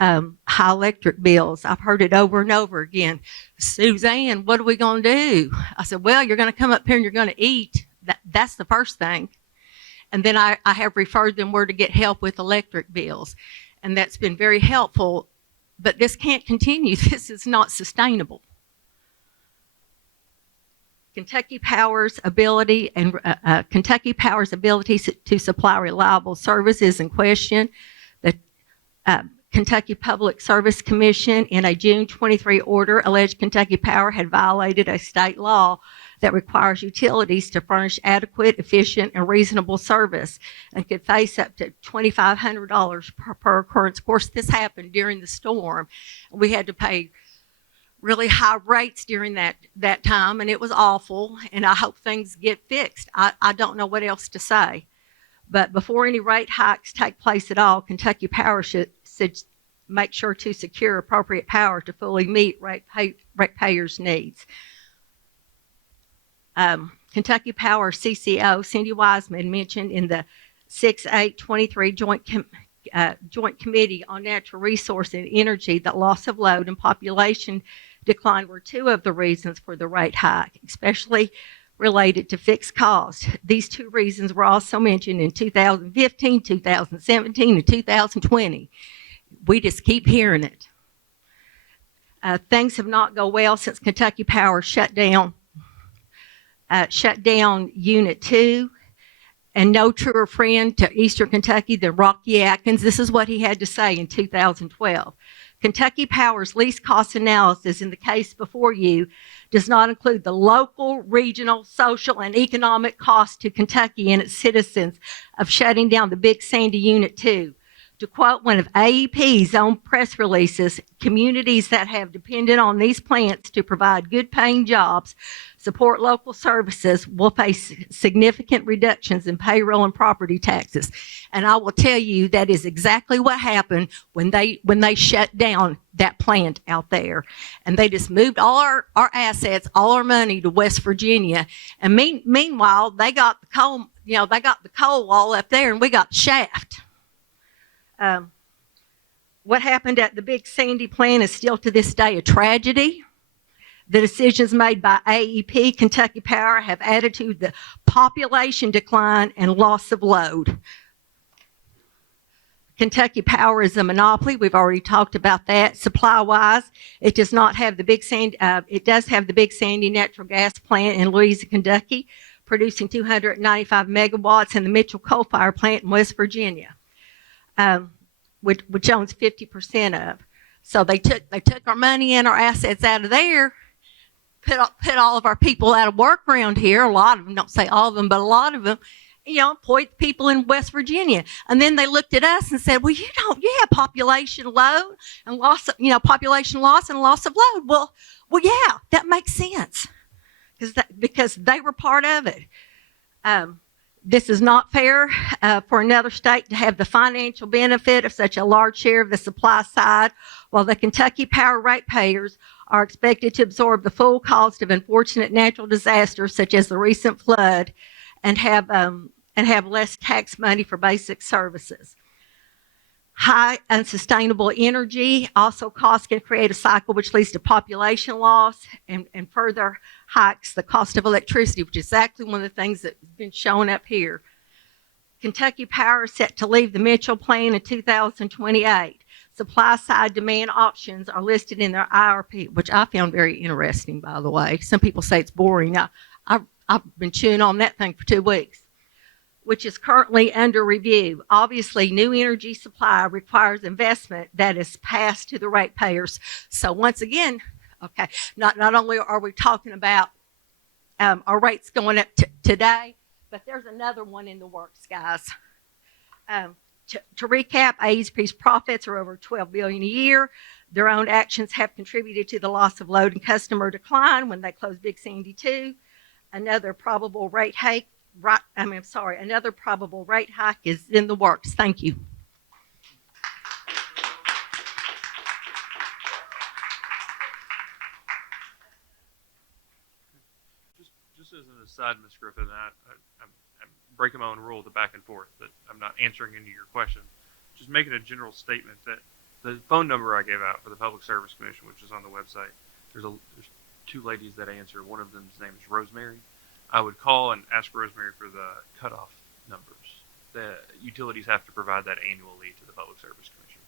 high electric bills. I've heard it over and over again. "Suzanne, what are we going to do?" I said, "Well, you're going to come up here and you're going to eat. That's the first thing." And then I have referred them where to get help with electric bills. And that's been very helpful. But this can't continue. This is not sustainable. Kentucky Power's ability to supply reliable service is in question. The Kentucky Public Service Commission, in a June 23 order, alleged Kentucky Power had violated a state law that requires utilities to furnish adequate, efficient, and reasonable service and could face up to $2,500 per occurrence. Of course, this happened during the storm. We had to pay really high rates during that time, and it was awful, and I hope things get fixed. I don't know what else to say. But before any rate hikes take place at all, Kentucky Power should make sure to secure appropriate power to fully meet ratepayers' needs. Kentucky Power CCO Cindy Wiseman mentioned in the 6/8/23 Joint Committee on Natural Resource and Energy that loss of load and population decline were two of the reasons for the rate hike, especially related to fixed costs. These two reasons were also mentioned in 2015, 2017, and 2020. We just keep hearing it. Things have not gone well since Kentucky Power shut down Unit 2. And no truer friend to Eastern Kentucky than Rocky Atkins. This is what he had to say in 2012. Kentucky Power's least cost analysis in the case before you does not include the local, regional, social, and economic cost to Kentucky and its citizens of shutting down the Big Sandy Unit 2. To quote one of AEP's own press releases, communities that have depended on these plants to provide good paying jobs, support local services, will face significant reductions in payroll and property taxes. And I will tell you that is exactly what happened when they shut down that plant out there. And they just moved all our assets, all our money to West Virginia. And meanwhile, they got the coal, they got the coal wall up there and we got the shaft. What happened at the Big Sandy plant is still to this day a tragedy. The decisions made by AEP, Kentucky Power, have added to the population decline and loss of load. Kentucky Power is a monopoly. We've already talked about that. Supply-wise, it does not have the Big Sandy. It does have the Big Sandy natural gas plant in Louisa, Kentucky, producing 295 megawatts, and the Mitchell coal-fired plant in West Virginia. Which owns 50% of. So they took our money and our assets out of there, put all of our people out of work around here. A lot of them, don't say all of them, but a lot of them, employed people in West Virginia. And then they looked at us and said, well, you have population load and loss of, population loss and loss of load. Well, yeah, that makes sense because they were part of it. This is not fair for another state to have the financial benefit of such a large share of the supply side, while the Kentucky Power ratepayers are expected to absorb the full cost of unfortunate natural disasters such as the recent flood and have less tax money for basic services. High unsustainable energy also costs can create a cycle which leads to population loss and further hikes the cost of electricity, which is exactly one of the things that's been showing up here. Kentucky Power is set to leave the Mitchell plant in 2028. Supply side demand options are listed in their IRP, which I found very interesting, by the way. Some people say it's boring. I've been chewing on that thing for 2 weeks. Which is currently under review. Obviously, new energy supply requires investment that is passed to the ratepayers. So once again, okay, not only are we talking about our rates going up today, but there's another one in the works, guys. To recap, AEP's profits are over $12 billion a year. Their own actions have contributed to the loss of load and customer decline when they closed Big Sandy 2. Another probable rate hike is in the works. Thank you. Just as an aside, Ms. Griffin, I'm breaking my own rule, the back and forth, but I'm not answering any of your questions. Just making a general statement that the phone number I gave out for the Public Service Commission, which is on the website, there's 2 ladies that answer. One of them's name is Rosemary. I would call and ask Rosemary for the cutoff numbers. The utilities have to provide that annually to the Public Service Commission.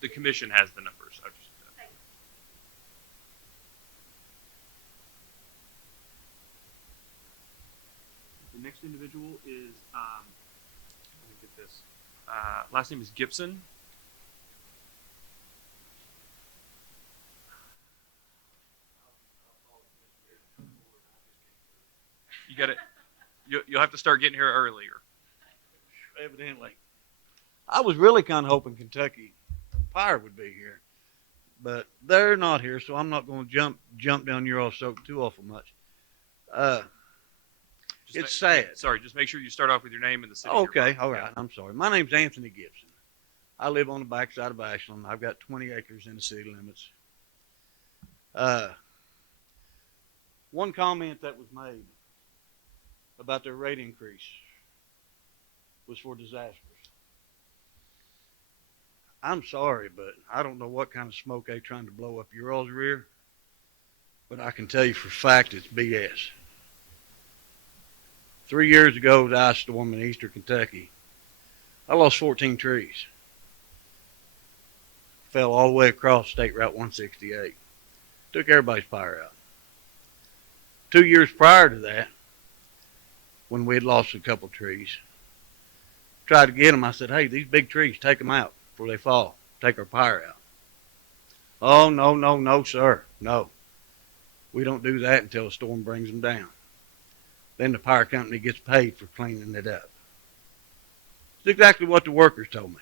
The commission has the numbers. The next individual is, let me get this. Last name is Gibson. You got it. You'll have to start getting here earlier. Evidently. I was really kind of hoping Kentucky Fire would be here, but they're not here, so I'm not going to jump down your all so too awful much. It's sad. Sorry, just make sure you start off with your name and the city. you're Okay, from. all right. I'm sorry. My name's Anthony Gibson. I live on the backside of Ashland. I've got 20 acres in the city limits. One comment that was made about their rate increase was for disasters. I'm sorry, but I don't know what kind of smoke they're trying to blow up your all's rear, but I can tell you for a fact it's BS. 3 years ago, the ice storm in eastern Kentucky, I lost 14 trees. Fell all the way across State Route 168. Took everybody's power out. 2 years prior to that, when we had lost a couple trees, tried to get them. I said, hey, these big trees, take them out before they fall. Take our power out. Oh, no, sir. No. We don't do that until a storm brings them down. Then the power company gets paid for cleaning it up. It's exactly what the workers told me.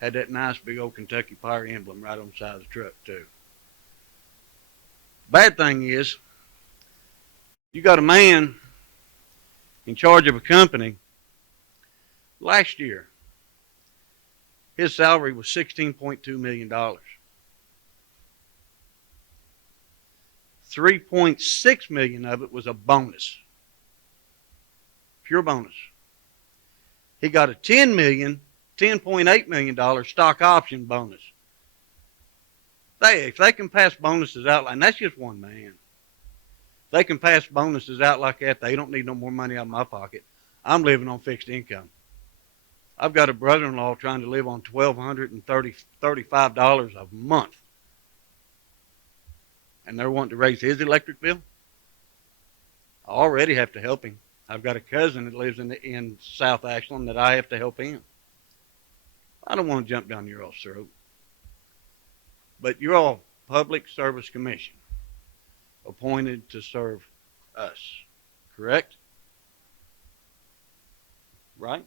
Had that nice big old Kentucky Power emblem right on the side of the truck, too. Bad thing is, you got a man in charge of a company. Last year, his salary was $16.2 million. $3.6 million of it was a bonus. Pure bonus. He got a $10.8 million stock option bonus. If they can pass bonuses out, and that's just one man. If they can pass bonuses out like that, they don't need no more money out of my pocket. I'm living on fixed income. I've got a brother-in-law trying to live on $1,235 a month. And they're wanting to raise his electric bill. I already have to help him. I've got a cousin that lives in South Ashland that I have to help him. I don't want to jump down your all's throat. But you're all Public Service Commission, appointed to serve us, correct? Right?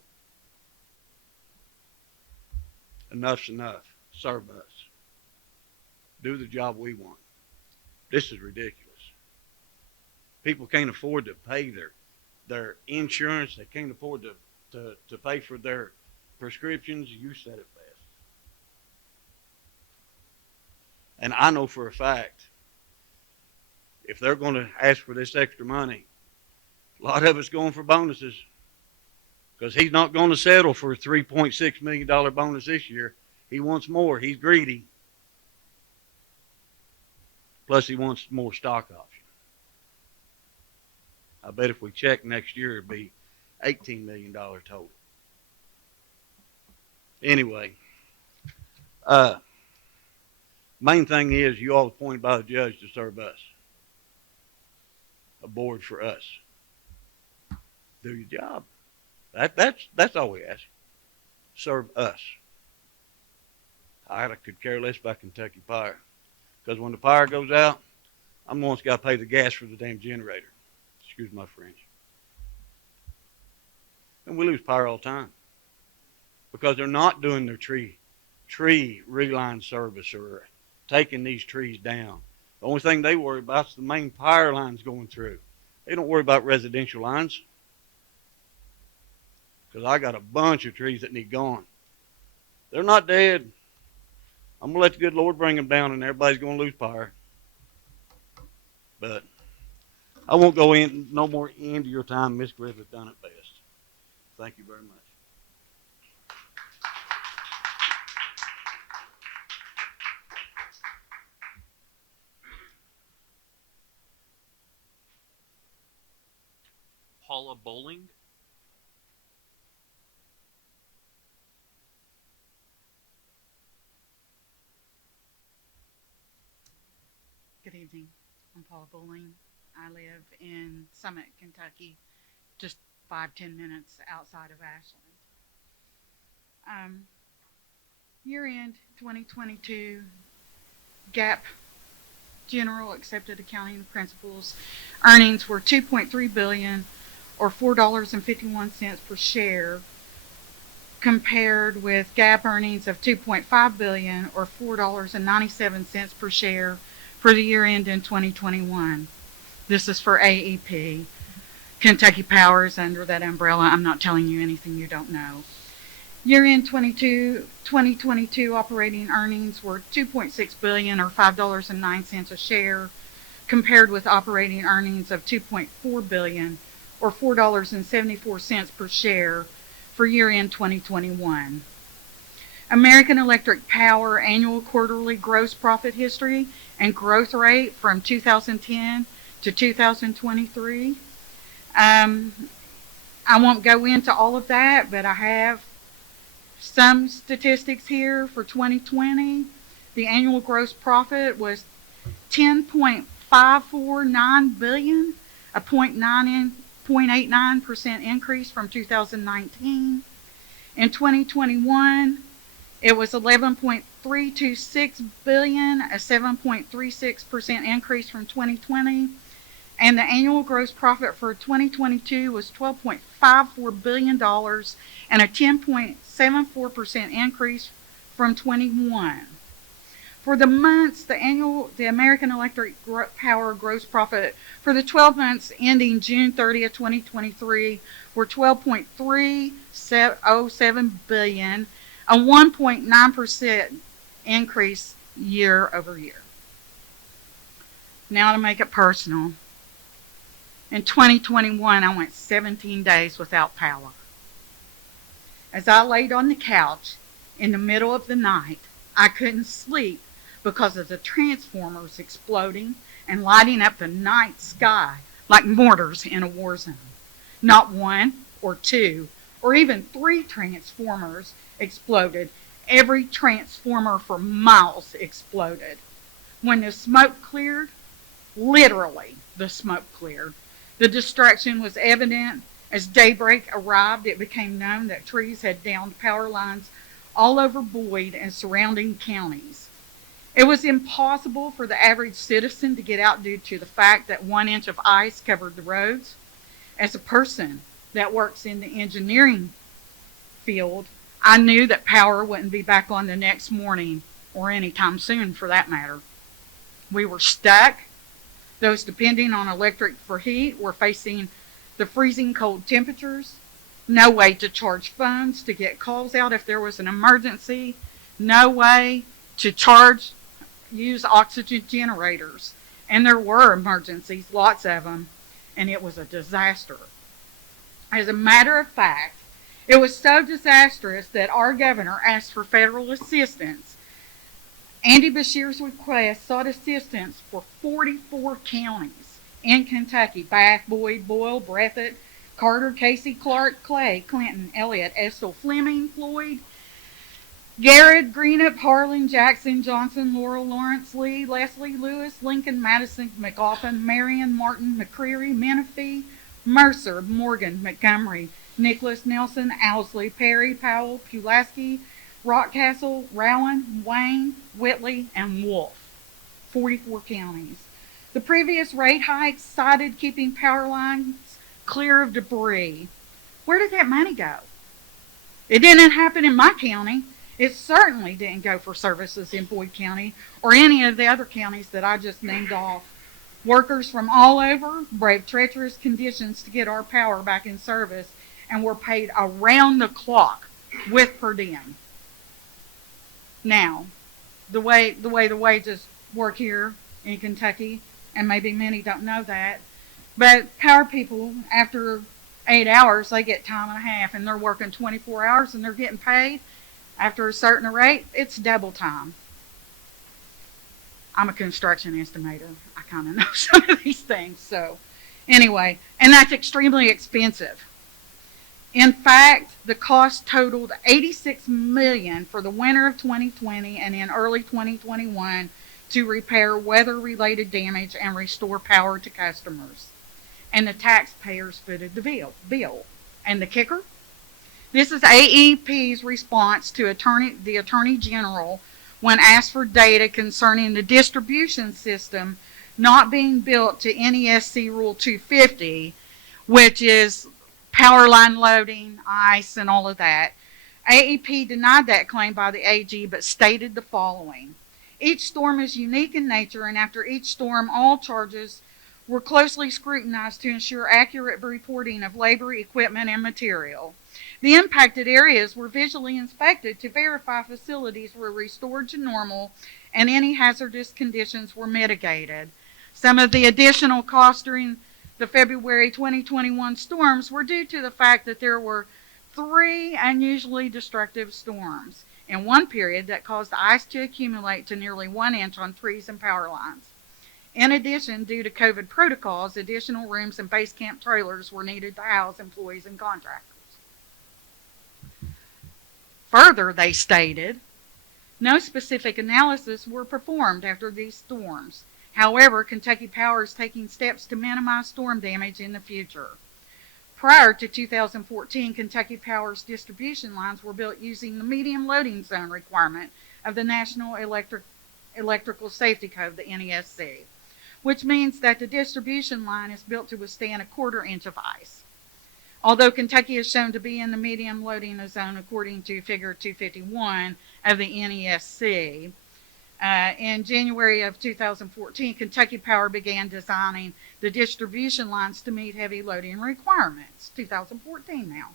Enough's enough. Serve us. Do the job we want. This is ridiculous. People can't afford to pay their insurance. They can't afford to pay for their prescriptions. You said it best. And I know for a fact, if they're going to ask for this extra money, a lot of it's going for bonuses. Because he's not going to settle for a $3.6 million bonus this year. He wants more. He's greedy. Plus, he wants more stock option. I bet if we check next year, it'd be $18 million total. Anyway, main thing is you all appointed by the judge to serve us. A board for us. Do your job. That's all we ask. Serve us. I could care less about Kentucky Power. Because when the power goes out, I'm the one that's got to pay the gas for the damn generator. Excuse my French. And we lose power all the time. Because they're not doing their tree reline service or taking these trees down. The only thing they worry about is the main power lines going through. They don't worry about residential lines. Because I got a bunch of trees that need gone. They're not dead. I'm going to let the good Lord bring them down and everybody's going to lose power. But I won't go in no more into your time. Miss Griffith done it best. Thank you very much. Paula Bowling. Good evening. I'm Paula Bowling. I live in Summit, Kentucky, just 5-10 minutes outside of Ashland. Year-end 2022, GAAP General Accepted Accounting Principles earnings were $2.3 billion, or $4.51 per share, compared with GAAP earnings of $2.5 billion, or $4.97 per share for the year end in 2021. This is for AEP. Kentucky Power is under that umbrella. I'm not telling you anything you don't know. Year-end 2022 operating earnings were $2.6 billion or $5.09 a share, compared with operating earnings of $2.4 billion or $4.74 per share for year-end 2021. American Electric Power annual quarterly gross profit history and growth rate from 2010 to 2023. I won't go into all of that, but I have some statistics here for 2020. The annual gross profit was $10.549 billion, a 0.89% increase from 2019. In 2021, it was $11.326 billion, a 7.36% increase from 2020. And the annual gross profit for 2022 was $12.54 billion and a 10.74% increase from 21. For the months, the American Electric Power gross profit for the 12 months ending June 30th, 2023 were $12.307 billion, a 1.9% increase year over year. Now to make it personal. In 2021, I went 17 days without power. As I laid on the couch in the middle of the night, I couldn't sleep because of the transformers exploding and lighting up the night sky like mortars in a war zone. Not one or two or even 3 transformers exploded. Every transformer for miles exploded. When the smoke cleared, literally the smoke cleared, the destruction was evident. As daybreak arrived, it became known that trees had downed power lines all over Boyd and surrounding counties. It was impossible for the average citizen to get out due to the fact that 1 inch of ice covered the roads. As a person that works in the engineering field, I knew that power wouldn't be back on the next morning or anytime soon for that matter. We were stuck. Those depending on electric for heat were facing the freezing cold temperatures, no way to charge phones to get calls out if there was an emergency, no way to use oxygen generators. And there were emergencies, lots of them, and it was a disaster. As a matter of fact, it was so disastrous that our governor asked for federal assistance. Andy Beshear's request sought assistance for 44 counties in Kentucky: Bath, Boyd, Boyle, Breathitt, Carter, Casey, Clark, Clay, Clinton, Elliott, Estill, Fleming, Floyd, Garrett, Greenup, Harlan, Jackson, Johnson, Laurel, Lawrence, Lee, Leslie, Lewis, Lincoln, Madison, McGoffin, Marion, Martin, McCreary, Menifee, Mercer, Morgan, Montgomery, Nicholas, Nelson, Owsley, Perry, Powell, Pulaski, Rockcastle, Rowan, Wayne, Whitley, and Wolf. 44 counties. The previous rate hikes cited keeping power lines clear of debris. Where did that money go? It didn't happen in my county. It certainly didn't go for services in Boyd County or any of the other counties that I just named off. Workers from all over braved treacherous conditions to get our power back in service and were paid around the clock with per diem. Now, the way the wages work here in Kentucky, and maybe many don't know that, but power people, after 8 hours, they get time and a half, and they're working 24 hours and they're getting paid after a certain rate. It's double time. I'm a construction estimator. I kind of know some of these things. So anyway, and that's extremely expensive. In fact, the cost totaled $86 million for the winter of 2020 and in early 2021 to repair weather-related damage and restore power to customers. And the taxpayers footed the bill. And the kicker? This is AEP's response to the Attorney General when asked for data concerning the distribution system not being built to NESC Rule 250, which is power line loading, ice, and all of that. AEP denied that claim by the AG, but stated the following. Each storm is unique in nature, and after each storm, all charges were closely scrutinized to ensure accurate reporting of labor, equipment, and material. The impacted areas were visually inspected to verify facilities were restored to normal and any hazardous conditions were mitigated. Some of the additional costs during the February 2021 storms were due to the fact that there were 3 unusually destructive storms in one period that caused ice to accumulate to nearly 1 inch on trees and power lines. In addition, due to COVID protocols, additional rooms and base camp trailers were needed to house employees and contractors. Further, they stated, no specific analysis were performed after these storms. However, Kentucky Power is taking steps to minimize storm damage in the future. Prior to 2014, Kentucky Power's distribution lines were built using the medium loading zone requirement of the National Electrical Safety Code, the NESC, which means that the distribution line is built to withstand 1/4 inch of ice. Although Kentucky is shown to be in the medium loading zone according to Figure 251 of the NESC, in January of 2014, Kentucky Power began designing the distribution lines to meet heavy loading requirements, 2014 now,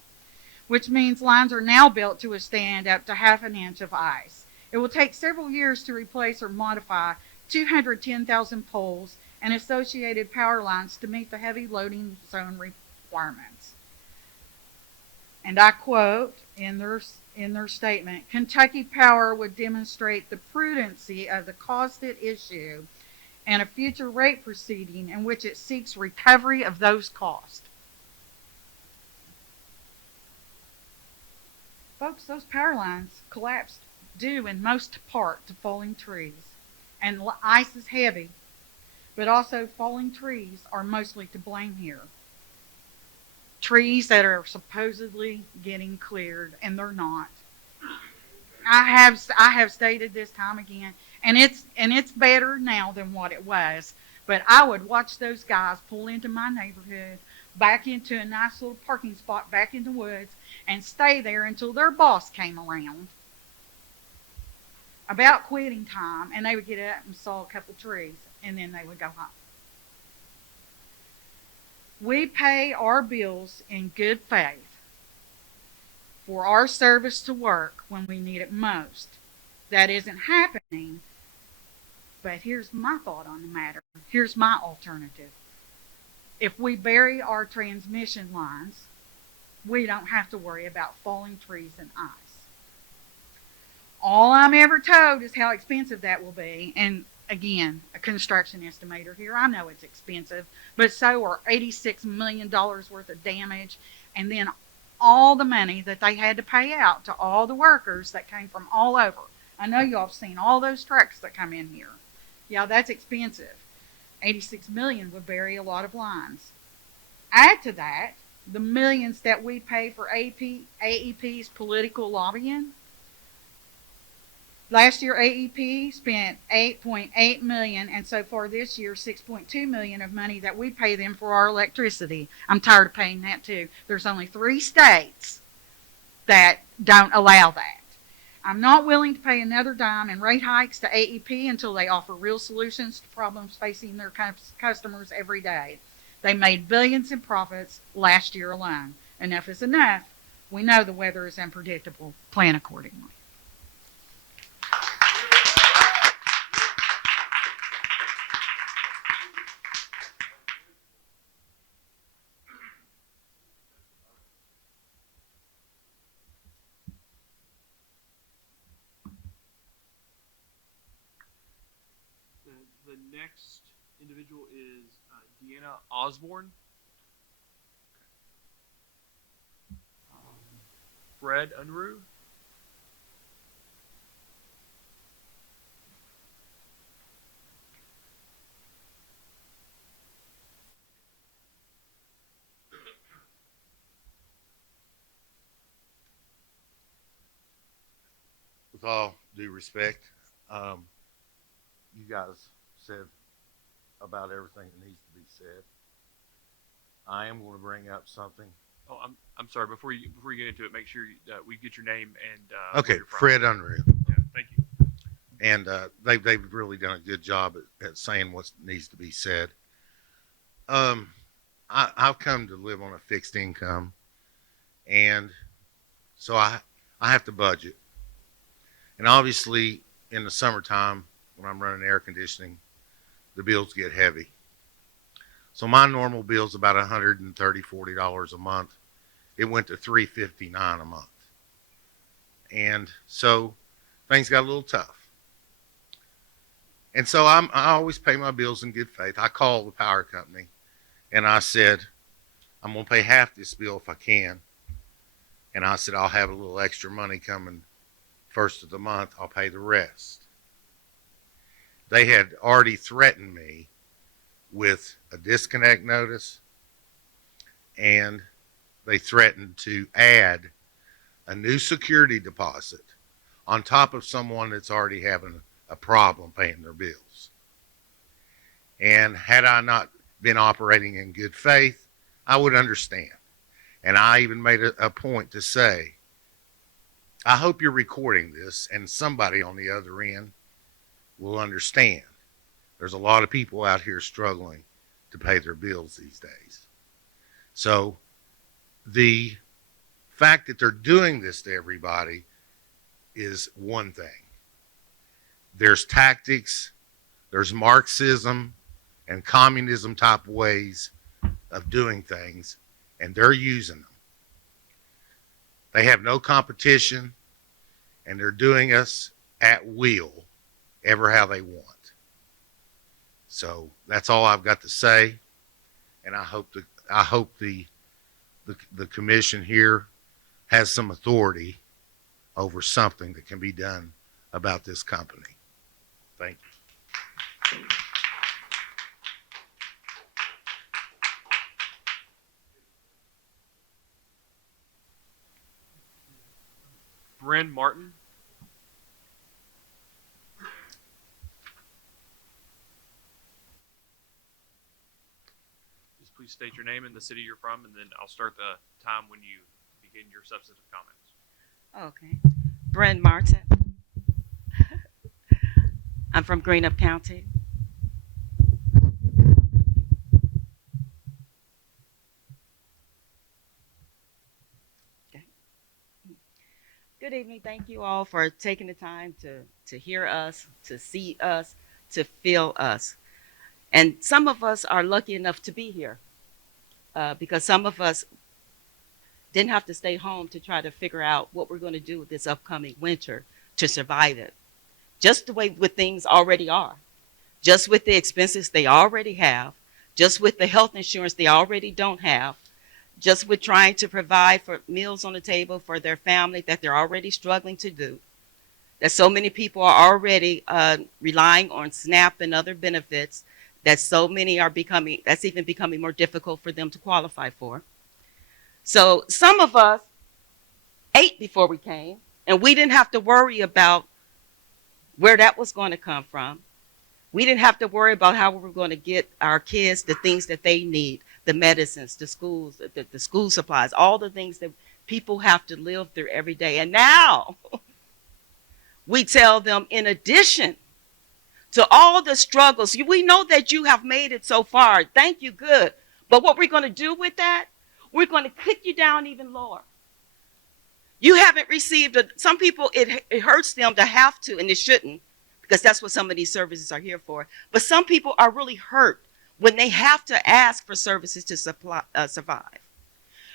which means lines are now built to withstand up to 1/2 inch of ice. It will take several years to replace or modify 210,000 poles and associated power lines to meet the heavy loading zone requirements. And I quote in their statement, Kentucky Power would demonstrate the prudency of the cost at issue and a future rate proceeding in which it seeks recovery of those costs. Folks, those power lines collapsed due in most part to falling trees. And ice is heavy, but also falling trees are mostly to blame here. Trees that are supposedly getting cleared, and they're not. I have stated this time again, and it's better now than what it was. But I would watch those guys pull into my neighborhood, back into a nice little parking spot back in the woods, and stay there until their boss came around about quitting time, and they would get up and saw a couple trees, and then they would go home. We pay our bills in good faith for our service to work when we need it most. That isn't happening, but here's my thought on the matter. Here's my alternative. If we bury our transmission lines, we don't have to worry about falling trees and ice. All I'm ever told is how expensive that will be, and again, a construction estimator here. I know it's expensive, but so are $86 million worth of damage, and then all the money that they had to pay out to all the workers that came from all over. I know y'all have seen all those trucks that come in here. Yeah, that's expensive. 86 million would bury a lot of lines. Add to that the millions that we pay for AEP's political lobbying. Last year, AEP spent $8.8 million, and so far this year, $6.2 million of money that we pay them for our electricity. I'm tired of paying that too. There's only 3 states that don't allow that. I'm not willing to pay another dime in rate hikes to AEP until they offer real solutions to problems facing their customers every day. They made billions in profits last year alone. Enough is enough. We know the weather is unpredictable. Plan accordingly. The next individual is Deanna Osborne. Fred Unruh. With all due respect, you guys said about everything that needs to be said. I am going to bring up something. Oh, I'm sorry. Before you get into it, make sure we get your name and Okay, where you're from. Fred Unruh. Yeah, thank you. And they've really done a good job at saying what needs to be said. I've come to live on a fixed income, and so I have to budget. And obviously, in the summertime, when I'm running air conditioning, the bills get heavy. So my normal bill's about $130-$140 a month. It went to $359 a month, and so things got a little tough. And so I always pay my bills in good faith. I called the power company, and I said, I'm gonna pay half this bill if I can. And I said, I'll have a little extra money coming first of the month. I'll pay the rest. They had already threatened me with a disconnect notice, and they threatened to add a new security deposit on top of someone that's already having a problem paying their bills. And had I not been operating in good faith, I would understand. And I even made a point to say, I hope you're recording this and somebody on the other end will understand. There's a lot of people out here struggling to pay their bills these days. So the fact that they're doing this to everybody is one thing. There's tactics, there's Marxism and communism type ways of doing things, and they're using them. They have no competition, and they're doing us at will, ever how they want. So that's all I've got to say, and I hope the commission here has some authority over something that can be done about this company. Thank you. Bryn Martin. Just please state your name and the city you're from, and then I'll start the time when you begin your substantive comments. Okay. Bryn Martin. I'm from Greenup County. Okay. Good evening. Thank you all for taking the time to hear us, to see us, to feel us. And some of us are lucky enough to be here because some of us didn't have to stay home to try to figure out what we're going to do with this upcoming winter to survive it. Just the way with things already are, just with the expenses they already have, just with the health insurance they already don't have, just with trying to provide for meals on the table for their family that they're already struggling to do. That so many people are already relying on SNAP and other benefits that so many are becoming, that's even becoming more difficult for them to qualify for. So some of us ate before we came, and we didn't have to worry about where that was going to come from. We didn't have to worry about how we were going to get our kids the things that they need, the medicines, the schools, the school supplies, all the things that people have to live through every day. And now we tell them, in addition to all the struggles, we know that you have made it so far. Thank you, good. But what we're going to do with that, we're going to kick you down even lower. You haven't received some people, it hurts them to have to, and it shouldn't, because that's what some of these services are here for. But some people are really hurt when they have to ask for services to survive.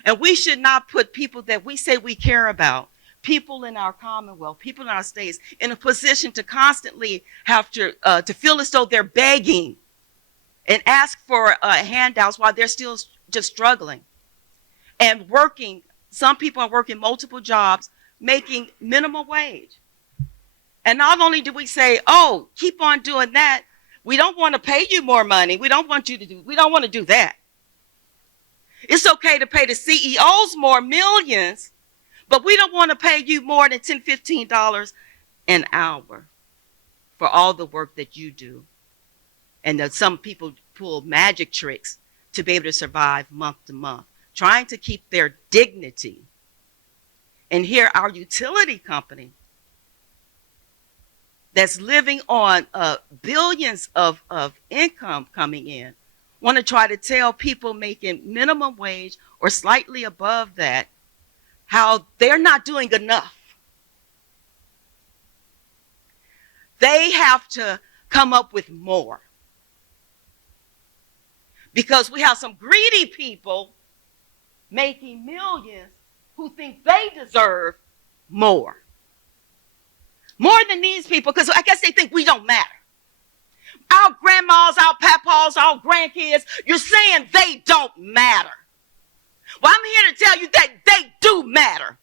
And we should not put people that we say we care about, people in our Commonwealth, people in our states, in a position to constantly have to feel as though they're begging and ask for handouts while they're still just struggling and working. Some people are working multiple jobs, making minimum wage. And not only do we say, oh, keep on doing that, we don't want to pay you more money. We don't want to do that. It's okay to pay the CEOs more, millions, but we don't want to pay you more than $10, $15 an hour for all the work that you do. And that some people pull magic tricks to be able to survive month to month, trying to keep their dignity. And here our utility company that's living on billions of income coming in, want to try to tell people making minimum wage or slightly above that how they're not doing enough. They have to come up with more. Because we have some greedy people making millions who think they deserve more. More than these people, because I guess they think we don't matter. Our grandmas, our papas, our grandkids, you're saying they don't matter. Well, I'm here to tell you that they do matter.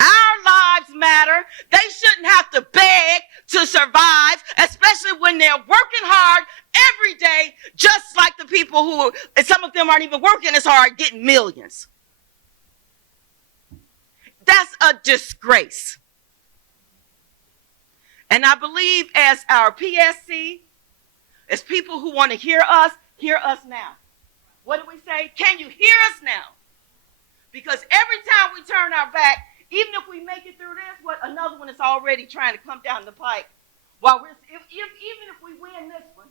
Our lives matter. They shouldn't have to beg to survive, especially when they're working hard every day, just like the people who, and some of them aren't even working as hard, getting millions. That's a disgrace. And I believe as our PSC, as people who want to hear us now. What do we say? Can you hear us now? Because every time we turn our back, even if we make it through this, another one is already trying to come down the pike. Even if we win this one,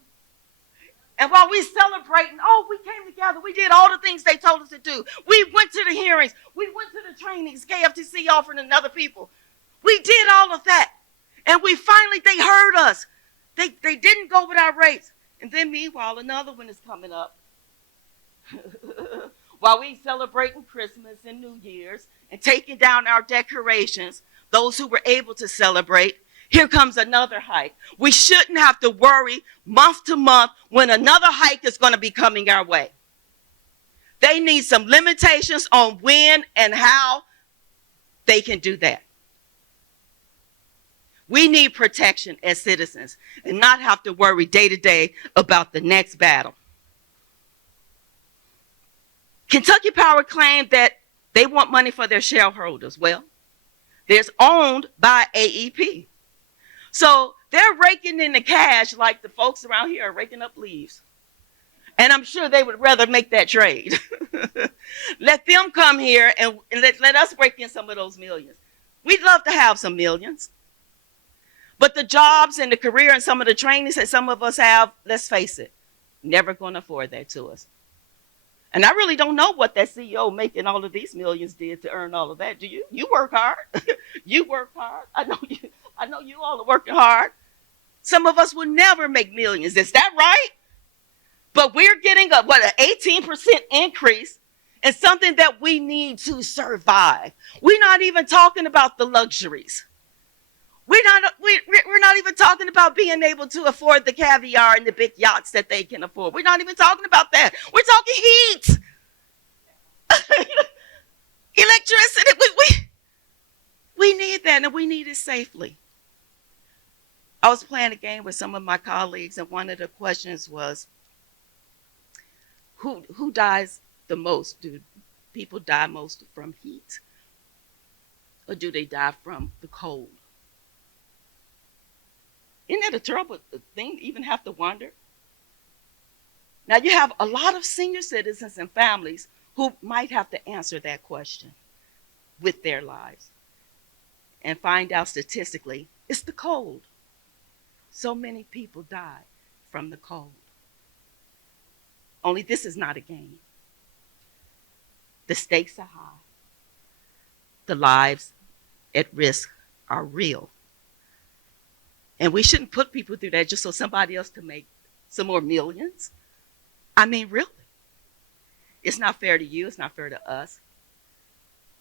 and while we're celebrating, oh, we came together, we did all the things they told us to do. We went to the hearings, we went to the trainings, KFTC offered and other people. We did all of that. And they heard us. They didn't go with our rates. And then meanwhile, another one is coming up. While we celebrating Christmas and New Year's and taking down our decorations, those who were able to celebrate, here comes another hike. We shouldn't have to worry month to month when another hike is going to be coming our way. They need some limitations on when and how they can do that. We need protection as citizens and not have to worry day to day about the next battle. Kentucky Power claimed that they want money for their shareholders. Well, they're owned by AEP. So they're raking in the cash like the folks around here are raking up leaves. And I'm sure they would rather make that trade. Let them come here and let us break in some of those millions. We'd love to have some millions. But the jobs and the career and some of the trainings that some of us have, let's face it, never going to afford that to us. And I really don't know what that CEO making all of these millions did to earn all of that. Do you? You work hard. You work hard. I know you all are working hard. Some of us will never make millions. Is that right? But we're getting an 18% increase in something that we need to survive. We're not even talking about the luxuries. We're not even talking about being able to afford the caviar and the big yachts that they can afford. We're not even talking about that. We're talking heat. Electricity. We need that, and we need it safely. I was playing a game with some of my colleagues, and one of the questions was, who dies the most? Do people die most from heat? Or do they die from the cold? Isn't that a terrible thing to even have to wonder? Now, you have a lot of senior citizens and families who might have to answer that question with their lives and find out statistically, it's the cold. So many people die from the cold. Only this is not a game. The stakes are high. The lives at risk are real. And we shouldn't put people through that just so somebody else can make some more millions. I mean, really. It's not fair to you. It's not fair to us.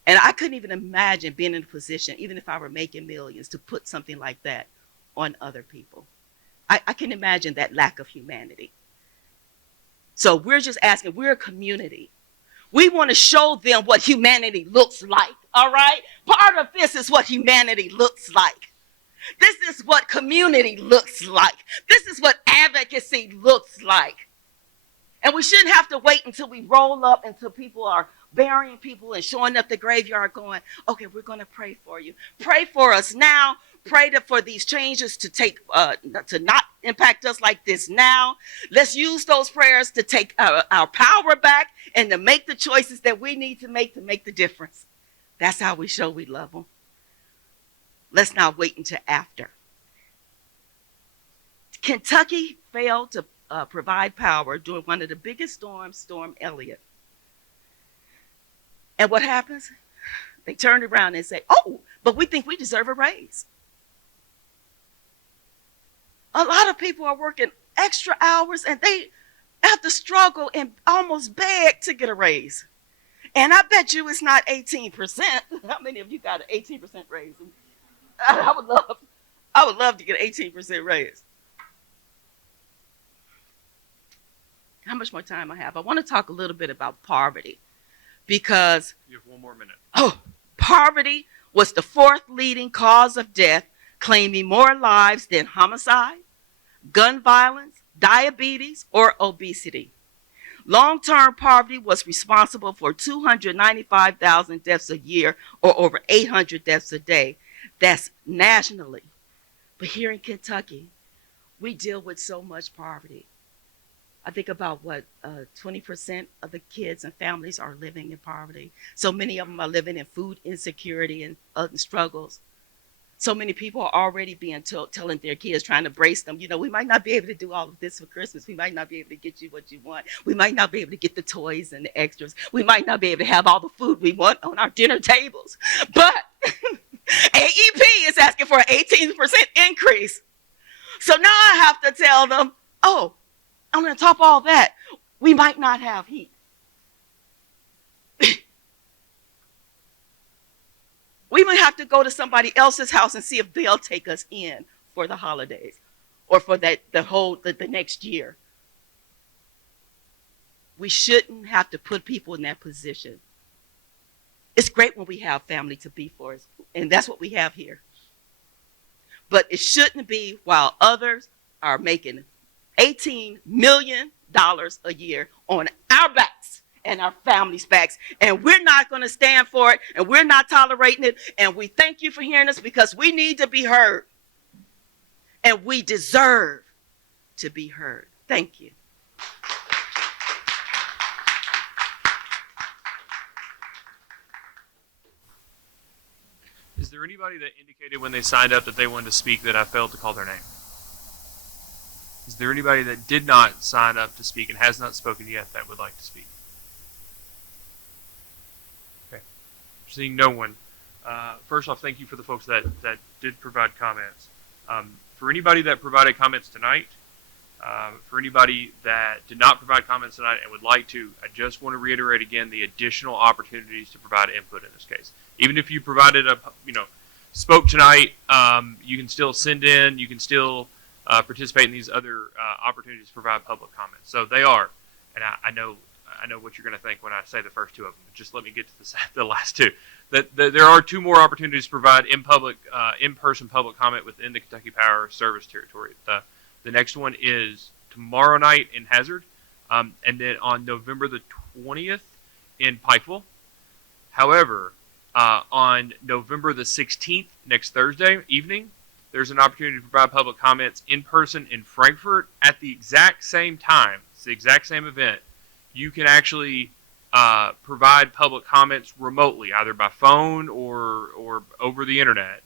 And I couldn't even imagine being in a position, even if I were making millions, to put something like that on other people. I can imagine that lack of humanity. So we're just asking, we're a community. We want to show them what humanity looks like, all right? Part of this is what humanity looks like. This is what community looks like. This is what advocacy looks like. And we shouldn't have to wait until we roll up, until people are burying people and showing up the graveyard going, okay, we're going to pray for you. Pray for us now. Pray for these changes to not impact us like this now. Let's use those prayers to take our power back and to make the choices that we need to make the difference. That's how we show we love them. Let's not wait until after. Kentucky failed to provide power during one of the biggest storms, Storm Elliott. And what happens? They turn around and say, oh, but we think we deserve a raise. A lot of people are working extra hours and they have to struggle and almost beg to get a raise. And I bet you it's not 18%. How many of you got an 18% raise? I would love to get an 18% raise. How much more time I have? I want to talk a little bit about poverty because You have one more minute. Poverty was the fourth leading cause of death, claiming more lives than homicide, gun violence, diabetes, or obesity. Long-term poverty was responsible for 295,000 deaths a year, or over 800 deaths a day. That's nationally. But here in Kentucky, we deal with so much poverty. I think about 20% of the kids and families are living in poverty. So many of them are living in food insecurity and other struggles. So many people are already being telling their kids, trying to brace them, we might not be able to do all of this for Christmas. We might not be able to get you what you want. We might not be able to get the toys and the extras. We might not be able to have all the food we want on our dinner tables. But AEP is asking for an 18% increase. So now I have to tell them, oh, on top of all that, we might not have heat. We might have to go to somebody else's house and see if they'll take us in for the holidays or for the next year. We shouldn't have to put people in that position. It's great when we have family to be for us, and that's what we have here. But it shouldn't be while others are making $18 million a year on our backs and our families' backs. And we're not going to stand for it, and we're not tolerating it. And we thank you for hearing us because we need to be heard. And we deserve to be heard. Thank you. Is there anybody that indicated when they signed up that they wanted to speak that I failed to call their name? Is there anybody that did not sign up to speak and has not spoken yet that would like to speak? Okay. Seeing no one. First off, thank you for the folks that did provide comments. For anybody that provided comments tonight, for anybody that did not provide comments tonight and would like to, I just want to reiterate again the additional opportunities to provide input in this case. Even if you provided spoke tonight, you can still send in, you can still participate in these other opportunities to provide public comments. So they are, and I know what you're going to think when I say the first two of them. But just let me get to the last two. That there are two more opportunities to provide in-person public comment within the Kentucky Power Service territory. The next one is tomorrow night in Hazard, and then on November the 20th in Pikeville. However, on November the 16th, next Thursday evening, there's an opportunity to provide public comments in person in Frankfort at the exact same time. It's the exact same event. You can actually provide public comments remotely, either by phone or over the internet.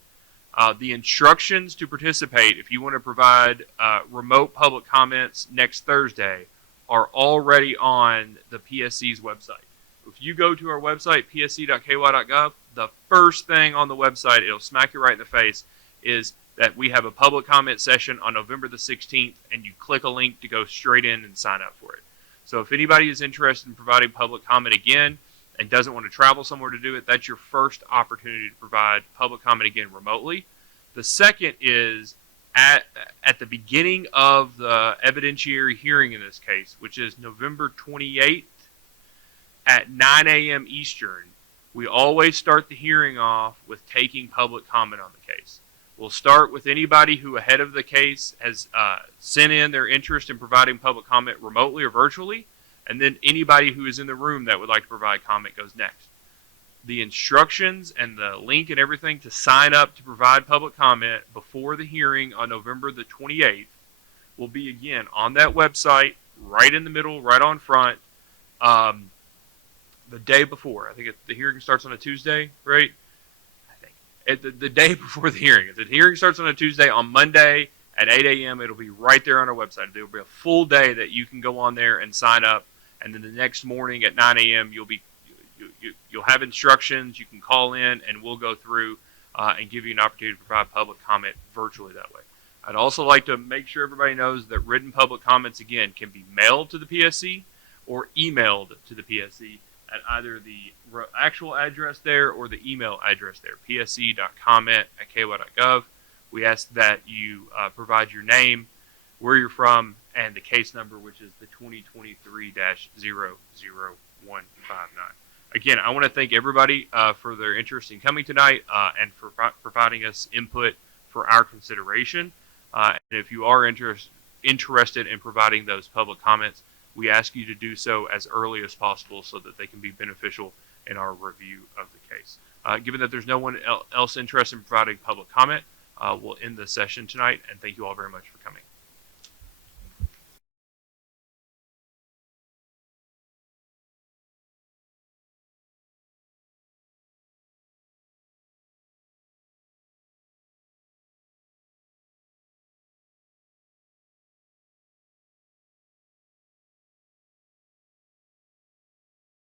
The instructions to participate, if you want to provide remote public comments next Thursday, are already on the PSC's website. If you go to our website, psc.ky.gov, the first thing on the website, it'll smack you right in the face, is that we have a public comment session on November the 16th, and you click a link to go straight in and sign up for it. So if anybody is interested in providing public comment again and doesn't want to travel somewhere to do it, that's your first opportunity to provide public comment again remotely. The second is at the beginning of the evidentiary hearing in this case, which is November 28th at 9 a.m. Eastern. We always start the hearing off with taking public comment on the case. We'll start with anybody who ahead of the case has sent in their interest in providing public comment remotely or virtually, and then anybody who is in the room that would like to provide comment goes next. The instructions and the link and everything to sign up to provide public comment before the hearing on November the 28th will be again on that website, right in the middle, right on front, the day before. I think the hearing starts on a Tuesday, right? The day before the hearing. If the hearing starts on a Tuesday, on Monday At 8 a.m., it'll be right there on our website. There will be a full day that you can go on there and sign up. And then the next morning at 9 a.m., you'll have instructions. You can call in, and we'll go through and give you an opportunity to provide public comment virtually that way. I'd also like to make sure everybody knows that written public comments, again, can be mailed to the PSC or emailed to the PSC at either the actual address there or the email address there, psc.comment@ky.gov. We ask that you provide your name, where you're from, and the case number, which is the 2023-00159. Again, I want to thank everybody for their interest in coming tonight and for providing us input for our consideration. And if you are interested in providing those public comments, we ask you to do so as early as possible so that they can be beneficial in our review of the case. Given that there's no one else interested in providing public comment, we'll end the session tonight, and thank you all very much for coming.